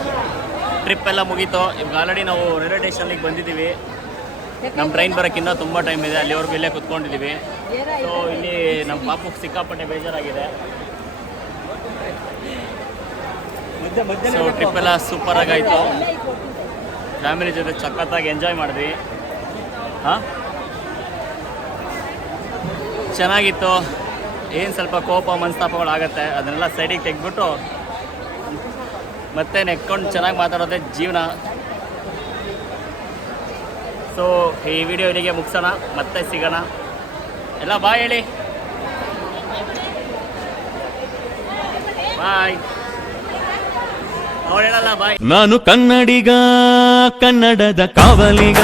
ಟ್ರಿಪ್ ಎಲ್ಲ ಮುಗೀತು. ಇವಾಗ ಆಲ್ರೆಡಿ ನಾವು ರೈಲ್ವೆ ಸ್ಟೇಷನ್ಗೆ ಬಂದಿದ್ದೀವಿ. ನಮ್ಮ ಟ್ರೈನ್ ಬರೋಕ್ಕಿಂತ ತುಂಬ ಟೈಮ್ ಇದೆ. ಅಲ್ಲಿವರೆಗೂ ಇಲ್ಲೇ ಕುತ್ಕೊಂಡಿದ್ದೀವಿ. ಸೊ ಇಲ್ಲಿ ನಮ್ಮ ಪಾಪಕ್ಕೆ ಸಿಕ್ಕಾಪಟ್ಟೆ ಬೇಜಾರಾಗಿದೆ. ಸೊ ಟ್ರಿಪ್ ಎಲ್ಲ ಸೂಪರಾಗಾಯಿತು. ಫ್ಯಾಮಿಲಿ ಜೊತೆ ಸಖತ್ತಾಗಿ ಎಂಜಾಯ್ ಮಾಡಿದ್ವಿ. ಚೆನ್ನಾಗಿತ್ತು. ಏನು ಸ್ವಲ್ಪ ಕೋಪ ಮನಸ್ತಾಪಗಳಾಗತ್ತೆ, ಅದನ್ನೆಲ್ಲ ಸೈಡಿಗೆ ತೆಗೆದ್ಬಿಟ್ಟು ಮತ್ತೆ ನೆಕ್ಕೊಂಡು ಚೆನ್ನಾಗಿ ಮಾತಾಡೋದೇ ಜೀವನ. ಸೊ ಈ ವಿಡಿಯೋ ಇಲ್ಲಿಗೆ ಮುಗಿಸೋಣ, ಮತ್ತೆ ಸಿಗೋಣ. ಎಲ್ಲ ಬಾಯ್ ಹೇಳಿ. ಬಾಯ್. ಅವ್ರು ಹೇಳಲ್ಲ ಬಾಯ್. ನಾನು ಕನ್ನಡಿಗ, ಕನ್ನಡದ ಕಾವಲಿಗ.